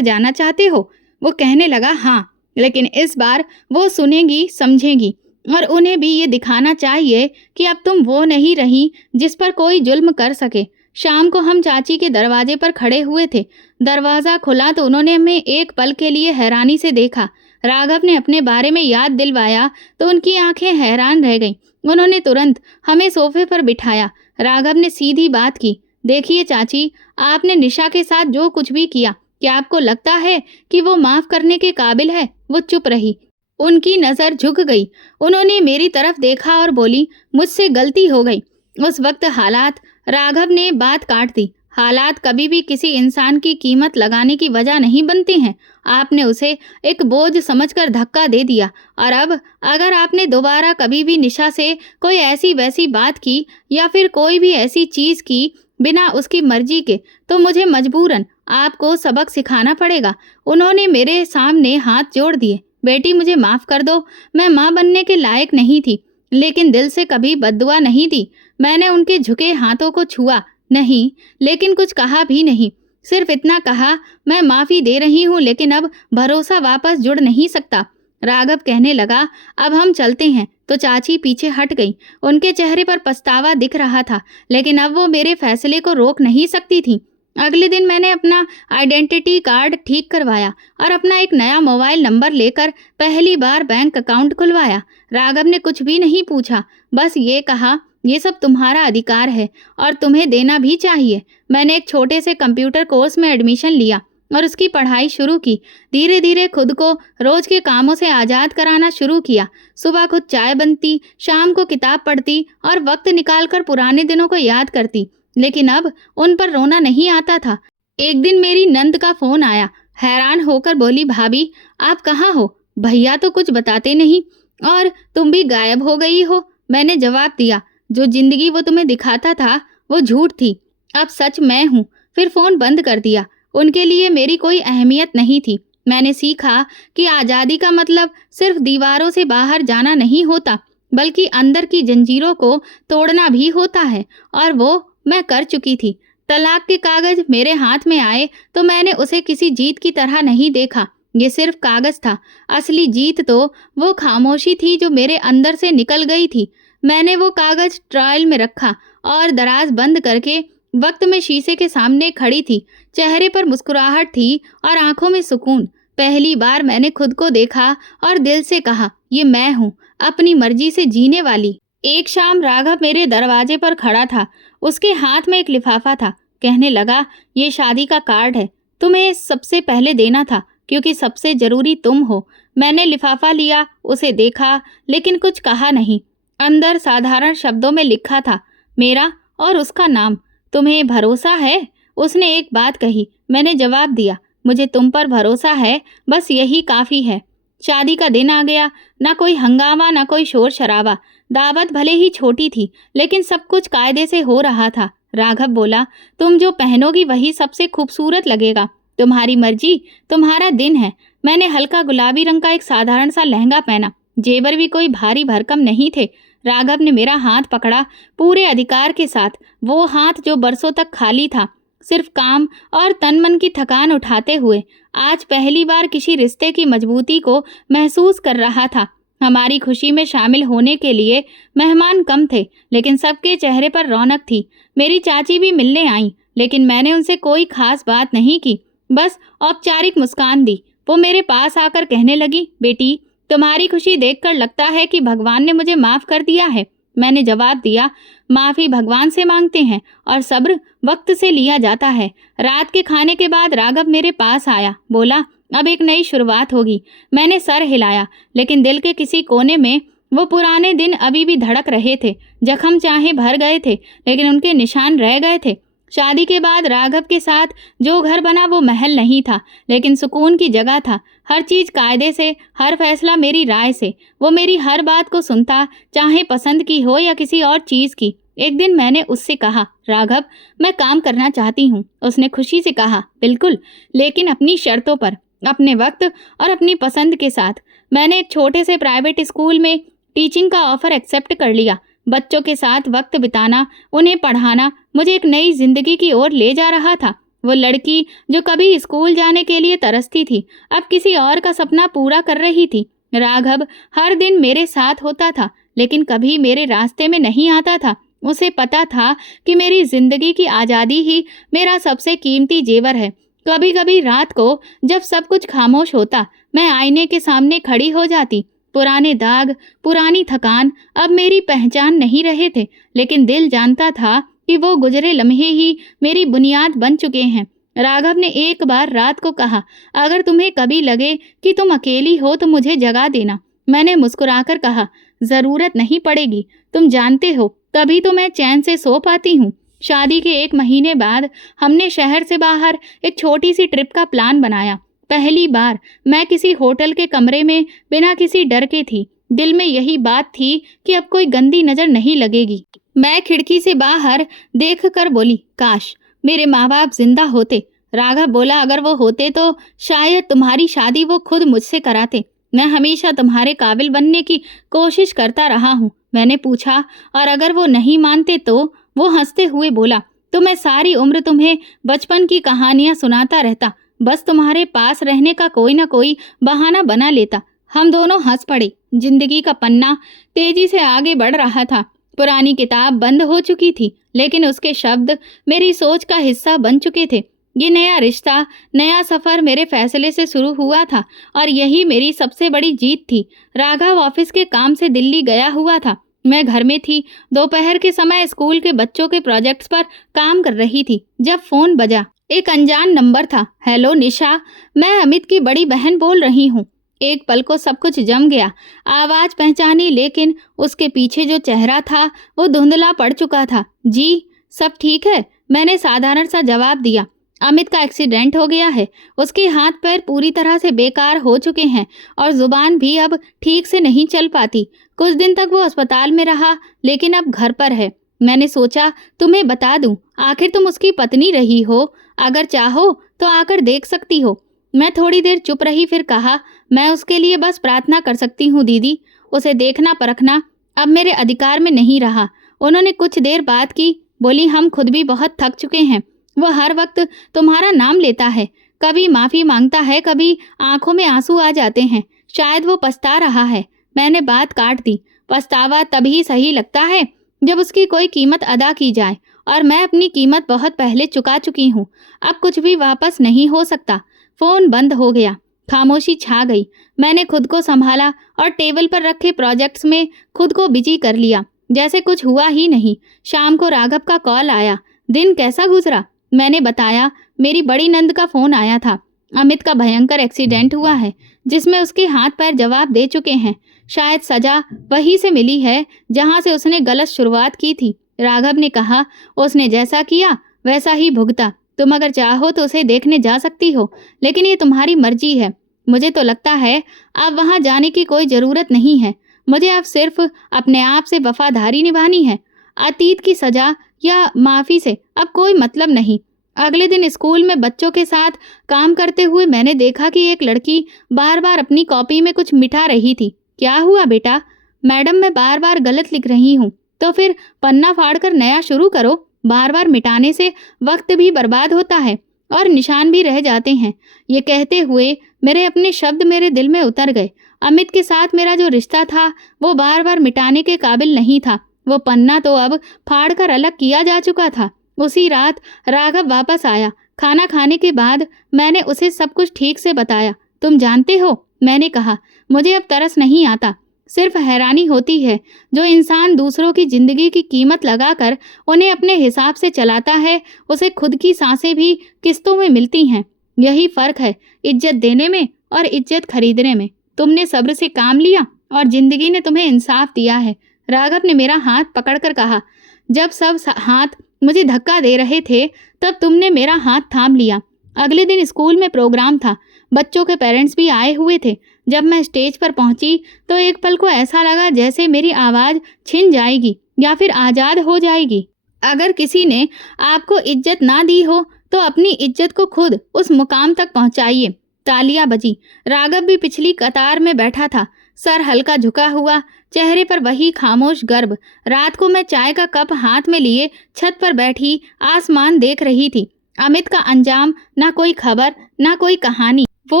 जाना चाहते हो? वो कहने लगा, हाँ, लेकिन इस बार वो सुनेगी, समझेगी, और उन्हें भी ये दिखाना चाहिए कि अब तुम वो नहीं रही जिस पर कोई जुल्म कर सके। शाम को हम चाची के दरवाजे पर खड़े हुए थे। दरवाज़ा खुला तो उन्होंने हमें एक पल के लिए हैरानी से देखा। राघव ने अपने बारे में याद दिलवाया तो उनकी आंखें हैरान रह गईं। उन्होंने तुरंत हमें सोफे पर बिठाया। राघव ने सीधी बात की, देखिए चाची, आपने निशा के साथ जो कुछ भी किया, क्या आपको लगता है कि वो माफ़ करने के काबिल है? वो चुप रही। उनकी नज़र झुक गई। उन्होंने मेरी तरफ देखा और बोली, मुझसे गलती हो गई। उस वक्त हालात। राघव ने बात काट दी। हालात कभी भी किसी इंसान की कीमत लगाने की वजह नहीं बनते हैं। आपने उसे एक बोझ समझकर धक्का दे दिया, और अब अगर आपने दोबारा कभी भी निशा से कोई ऐसी वैसी बात की या फिर कोई भी ऐसी चीज़ की बिना उसकी मर्जी के, तो मुझे मजबूरन आपको सबक सिखाना पड़ेगा। उन्होंने मेरे सामने हाथ जोड़ दिए। बेटी, मुझे माफ़ कर दो, मैं माँ बनने के लायक नहीं थी, लेकिन दिल से कभी बद्दुआ नहीं दी। मैंने उनके झुके हाथों को छुआ नहीं, लेकिन कुछ कहा भी नहीं। सिर्फ इतना कहा, मैं माफ़ी दे रही हूँ, लेकिन अब भरोसा वापस जुड़ नहीं सकता। राघव कहने लगा, अब हम चलते हैं। तो चाची पीछे हट गई। उनके चेहरे पर पछतावा दिख रहा था, लेकिन अब वो मेरे फैसले को रोक नहीं सकती थी। अगले दिन मैंने अपना आइडेंटिटी कार्ड ठीक करवाया और अपना एक नया मोबाइल नंबर लेकर पहली बार बैंक अकाउंट खुलवाया। राघव ने कुछ भी नहीं पूछा, बस ये कहा, ये सब तुम्हारा अधिकार है और तुम्हें देना भी चाहिए। मैंने एक छोटे से कंप्यूटर कोर्स में एडमिशन लिया और उसकी पढ़ाई शुरू की। धीरे धीरे खुद को रोज के कामों से आज़ाद कराना शुरू किया। सुबह खुद चाय बनती, शाम को किताब पढ़ती और वक्त निकालकर पुराने दिनों को याद करती, लेकिन अब उन पर रोना नहीं आता था। एक दिन मेरी नंद का फोन आया। हैरान होकर बोली, भाभी आप कहाँ हो? भैया तो कुछ बताते नहीं और तुम भी गायब हो गई हो। मैंने जवाब दिया, जो जिंदगी वो तुम्हें दिखाता था वो झूठ थी, अब सच मैं हूँ। फिर फोन बंद कर दिया। उनके लिए मेरी कोई अहमियत नहीं थी। मैंने सीखा कि आज़ादी का मतलब सिर्फ दीवारों से बाहर जाना नहीं होता, बल्कि अंदर की जंजीरों को तोड़ना भी होता है, और वो मैं कर चुकी थी। तलाक के कागज मेरे हाथ में आए तो मैंने उसे किसी जीत की तरह नहीं देखा। ये सिर्फ कागज था। असली जीत तो वो खामोशी थी जो मेरे अंदर से निकल गई थी। मैंने वो कागज ट्रायल में रखा और दराज बंद करके वक्त में शीशे के सामने खड़ी थी। चेहरे पर मुस्कुराहट थी और आंखों में सुकून। पहली बार मैंने खुद को देखा और दिल से कहा, ये मैं हूँ, अपनी मर्जी से जीने वाली। एक शाम राघव मेरे दरवाजे पर खड़ा था। उसके हाथ में एक लिफाफा था। कहने लगा, ये शादी का कार्ड है, तुम्हें सबसे पहले देना था क्योंकि सबसे जरूरी तुम हो। मैंने लिफाफा लिया, उसे देखा, लेकिन कुछ कहा नहीं। अंदर साधारण शब्दों में लिखा था, मेरा और उसका नाम। तुम्हें भरोसा है? उसने एक बात कही। मैंने जवाब दिया, मुझे तुम पर भरोसा है, बस यही काफ़ी है। शादी का दिन आ गया। ना कोई हंगामा, ना कोई शोर शराबा। दावत भले ही छोटी थी, लेकिन सब कुछ कायदे से हो रहा था। राघव बोला, तुम जो पहनोगी वही सबसे खूबसूरत लगेगा। तुम्हारी मर्जी, तुम्हारा दिन है। मैंने हल्का गुलाबी रंग का एक साधारण सा लहंगा पहना, जेवर भी कोई भारी भरकम नहीं थे। राघव ने मेरा हाथ पकड़ा, पूरे अधिकार के साथ, वो हाथ जो बरसों तक खाली था, सिर्फ काम और तन मन की थकान उठाते हुए। आज पहली बार किसी रिश्ते की मजबूती को महसूस कर रहा था। हमारी खुशी में शामिल होने के लिए मेहमान कम थे, लेकिन सबके चेहरे पर रौनक थी। मेरी चाची भी मिलने आईं, लेकिन मैंने उनसे कोई खास बात नहीं की, बस औपचारिक मुस्कान दी। वो मेरे पास आकर कहने लगी, बेटी, तुम्हारी खुशी देखकर लगता है कि भगवान ने मुझे माफ कर दिया है। मैंने जवाब दिया, माफी भगवान से मांगते हैं और सब्र वक्त से लिया जाता है। रात के खाने के बाद राघव मेरे पास आया, बोला, अब एक नई शुरुआत होगी। मैंने सर हिलाया, लेकिन दिल के किसी कोने में वो पुराने दिन अभी भी धड़क रहे थे। जख्म चाहे भर गए थे, लेकिन उनके निशान रह गए थे। शादी के बाद राघव के साथ जो घर बना वो महल नहीं था, लेकिन सुकून की जगह था। हर चीज कायदे से, हर फैसला मेरी राय से। वो मेरी हर बात को सुनता, चाहे पसंद की हो या किसी और चीज की। एक दिन मैंने उससे कहा, राघव, मैं काम करना चाहती हूँ। उसने खुशी से कहा, बिल्कुल, लेकिन अपनी शर्तों पर, अपने वक्त और अपनी पसंद के साथ। मैंने एक छोटे से प्राइवेट स्कूल में टीचिंग का ऑफर एक्सेप्ट कर लिया। बच्चों के साथ वक्त बिताना, उन्हें पढ़ाना मुझे एक नई जिंदगी की ओर ले जा रहा था। वो लड़की जो कभी स्कूल जाने के लिए तरसती थी, अब किसी और का सपना पूरा कर रही थी। राघव हर दिन मेरे साथ होता था, लेकिन कभी मेरे रास्ते में नहीं आता था। उसे पता था कि मेरी जिंदगी की आज़ादी ही मेरा सबसे कीमती जेवर है। कभी कभी रात को जब सब कुछ खामोश होता, मैं आईने के सामने खड़ी हो जाती। पुराने दाग, पुरानी थकान अब मेरी पहचान नहीं रहे थे, लेकिन दिल जानता था कि वो गुजरे लम्हे ही मेरी बुनियाद बन चुके हैं। राघव ने एक बार रात को कहा, अगर तुम्हें कभी लगे कि तुम अकेली हो तो मुझे जगा देना। मैंने मुस्कुराकर कहा, जरूरत नहीं पड़ेगी, तुम जानते हो तभी तो मैं चैन से सो पाती हूँ। शादी के 1 महीने बाद हमने शहर से बाहर एक छोटी सी ट्रिप का प्लान बनाया। पहली बार मैं किसी होटल के कमरे में बिना किसी डर के थी। दिल में यही बात थी कि अब कोई गंदी नजर नहीं लगेगी। मैं खिड़की से बाहर देखकर बोली, काश मेरे माँ बाप जिंदा होते। राघव बोला, अगर वो होते तो शायद तुम्हारी शादी वो खुद मुझसे कराते। मैं हमेशा तुम्हारे काबिल बनने की कोशिश करता रहा हूँ। मैंने पूछा, और अगर वो नहीं मानते तो? वो हंसते हुए बोला, तो मैं सारी उम्र तुम्हें बचपन की कहानियां सुनाता रहता, बस तुम्हारे पास रहने का कोई ना कोई बहाना बना लेता। हम दोनों हंस पड़े। जिंदगी का पन्ना तेजी से आगे बढ़ रहा था। पुरानी किताब बंद हो चुकी थी, लेकिन उसके शब्द मेरी सोच का हिस्सा बन चुके थे। ये नया रिश्ता, नया सफर मेरे फैसले से शुरू हुआ था, और यही मेरी सबसे बड़ी जीत थी। राघव ऑफिस के काम से दिल्ली गया हुआ था। मैं घर में थी। दोपहर के समय स्कूल के बच्चों के प्रोजेक्ट्स पर काम कर रही थी, जब फोन बजा। एक अनजान नंबर था। हेलो निशा, मैं अमित की बड़ी बहन बोल रही हूँ। एक पल को सब कुछ जम गया। आवाज पहचानी, लेकिन उसके पीछे जो चेहरा था वो धुंधला पड़ चुका था। जी, सब ठीक है, मैंने साधारण सा जवाब दिया। अमित का एक्सीडेंट हो गया है। उसके हाथ पैर पूरी तरह से बेकार हो चुके हैं और जुबान भी अब ठीक से नहीं चल पाती। कुछ दिन तक वो अस्पताल में रहा, लेकिन अब घर पर है। मैंने सोचा तुम्हें बता दूं, आखिर तुम उसकी पत्नी रही हो, अगर चाहो तो आकर देख सकती हो। मैं थोड़ी देर चुप रही, फिर कहा, मैं उसके लिए बस प्रार्थना कर सकती हूँ दीदी। उसे देखना परखना अब मेरे अधिकार में नहीं रहा। उन्होंने कुछ देर बात की, बोली, हम खुद भी बहुत थक चुके हैं। वो हर वक्त तुम्हारा नाम लेता है, कभी माफी मांगता है, कभी आंखों में आंसू आ जाते हैं। शायद वो पछता रहा है। मैंने बात काट दी। पछतावा तभी सही लगता है जब उसकी कोई कीमत अदा की जाए, और मैं अपनी कीमत बहुत पहले चुका चुकी हूँ। अब कुछ भी वापस नहीं हो सकता। फोन बंद हो गया। खामोशी छा गई। मैंने खुद को संभाला और टेबल पर रखे प्रोजेक्ट्स में खुद को बिजी कर लिया, जैसे कुछ हुआ ही नहीं। शाम को राघव का कॉल आया। दिन कैसा गुजरा? मैंने बताया, मेरी बड़ी नंद का फोन आया था। अमित का भयंकर एक्सीडेंट हुआ है, जिसमें उसके हाथ पैर जवाब दे चुके हैं। शायद सजा वहीं से मिली है जहां से उसने गलत शुरुआत की थी। राघव ने कहा, उसने जैसा किया वैसा ही भुगता। तुम अगर चाहो तो उसे देखने जा सकती हो, लेकिन ये तुम्हारी मर्जी है। मुझे तो लगता है अब वहां जाने की कोई ज़रूरत नहीं है। मुझे अब सिर्फ अपने आप से वफादारी निभानी है। अतीत की सजा या माफ़ी से अब कोई मतलब नहीं। अगले दिन स्कूल में बच्चों के साथ काम करते हुए मैंने देखा कि एक लड़की बार बार अपनी कॉपी में कुछ मिटा रही थी। क्या हुआ बेटा? मैडम, मैं बार बार गलत लिख रही हूँ। तो फिर पन्ना फाड़कर नया शुरू करो। बार बार मिटाने से वक्त भी बर्बाद होता है और निशान भी रह जाते हैं। ये कहते हुए मेरे अपने शब्द मेरे दिल में उतर गए। अमित के साथ मेरा जो रिश्ता था वो बार बार मिटाने के काबिल नहीं था। वो पन्ना तो अब फाड़कर अलग किया जा चुका था। उसी रात राघव वापस आया। खाना खाने के बाद मैंने उसे सब कुछ ठीक से बताया। तुम जानते हो, मैंने कहा, मुझे अब तरस नहीं आता, सिर्फ हैरानी होती है। जो इंसान दूसरों की जिंदगी की कीमत लगाकर उन्हें अपने हिसाब से चलाता है, उसे खुद की सांसें भी किस्तों में मिलती हैं। यही फर्क है इज्जत देने में और इज्जत खरीदने में। तुमने सब्र से काम लिया और जिंदगी ने तुम्हें इंसाफ दिया है। राघव ने मेरा हाथ पकड़कर कहा। जब सब हाथ मुझे धक्का दे रहे थे तब तुमने मेरा हाथ थाम लिया। अगले दिन स्कूल में प्रोग्राम था। बच्चों के पेरेंट्स भी आए हुए थे। जब मैं स्टेज पर पहुंची तो एक पल को ऐसा लगा जैसे मेरी आवाज़ छिन जाएगी या फिर आज़ाद हो जाएगी। अगर किसी ने आपको इज्जत ना दी हो तो अपनी इज्जत को खुद उस मुकाम तक पहुंचाइए। तालियां बजी। राघव भी पिछली कतार में बैठा था, सर हल्का झुका हुआ, चेहरे पर वही खामोश गर्व। रात को मैं चाय का कप हाथ में लिए छत पर बैठी आसमान देख रही थी। अमित का अंजाम, ना कोई खबर, ना कोई कहानी, वो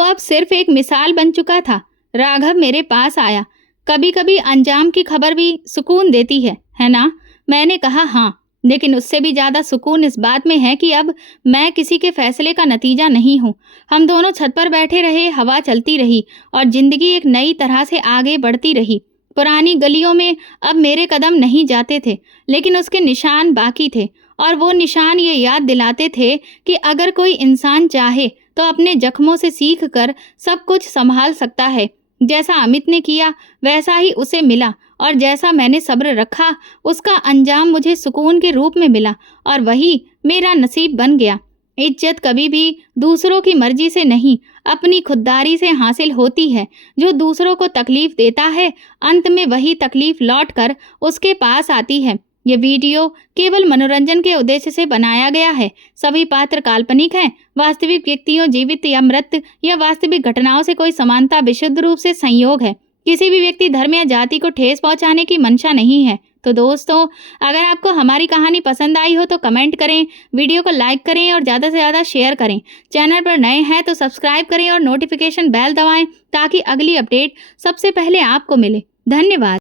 अब सिर्फ एक मिसाल बन चुका था। राघव मेरे पास आया। कभी कभी अंजाम की खबर भी सुकून देती है ना? मैंने कहा हाँ, लेकिन उससे भी ज़्यादा सुकून इस बात में है कि अब मैं किसी के फैसले का नतीजा नहीं हूँ। हम दोनों छत पर बैठे रहे, हवा चलती रही और जिंदगी एक नई तरह से आगे बढ़ती रही। पुरानी गलियों में अब मेरे कदम नहीं जाते थे, लेकिन उसके निशान बाकी थे और वो निशान ये याद दिलाते थे कि अगर कोई इंसान चाहे तो अपने जख्मों से सीख कर सब कुछ संभाल सकता है। जैसा अमित ने किया वैसा ही उसे मिला और जैसा मैंने सब्र रखा उसका अंजाम मुझे सुकून के रूप में मिला और वही मेरा नसीब बन गया। इज्जत कभी भी दूसरों की मर्जी से नहीं, अपनी खुददारी से हासिल होती है। जो दूसरों को तकलीफ देता है, अंत में वही तकलीफ लौटकर उसके पास आती है। ये वीडियो केवल मनोरंजन के उद्देश्य से बनाया गया है। सभी पात्र काल्पनिक हैं। वास्तविक व्यक्तियों, जीवित या मृत, या वास्तविक घटनाओं से कोई समानता विशुद्ध रूप से संयोग है। किसी भी व्यक्ति, धर्म या जाति को ठेस पहुंचाने की मंशा नहीं है। तो दोस्तों, अगर आपको हमारी कहानी पसंद आई हो तो कमेंट करें, वीडियो को लाइक करें और ज़्यादा से ज़्यादा शेयर करें। चैनल पर नए हैं तो सब्सक्राइब करें और नोटिफिकेशन बेल दबाएं ताकि अगली अपडेट सबसे पहले आपको मिले। धन्यवाद।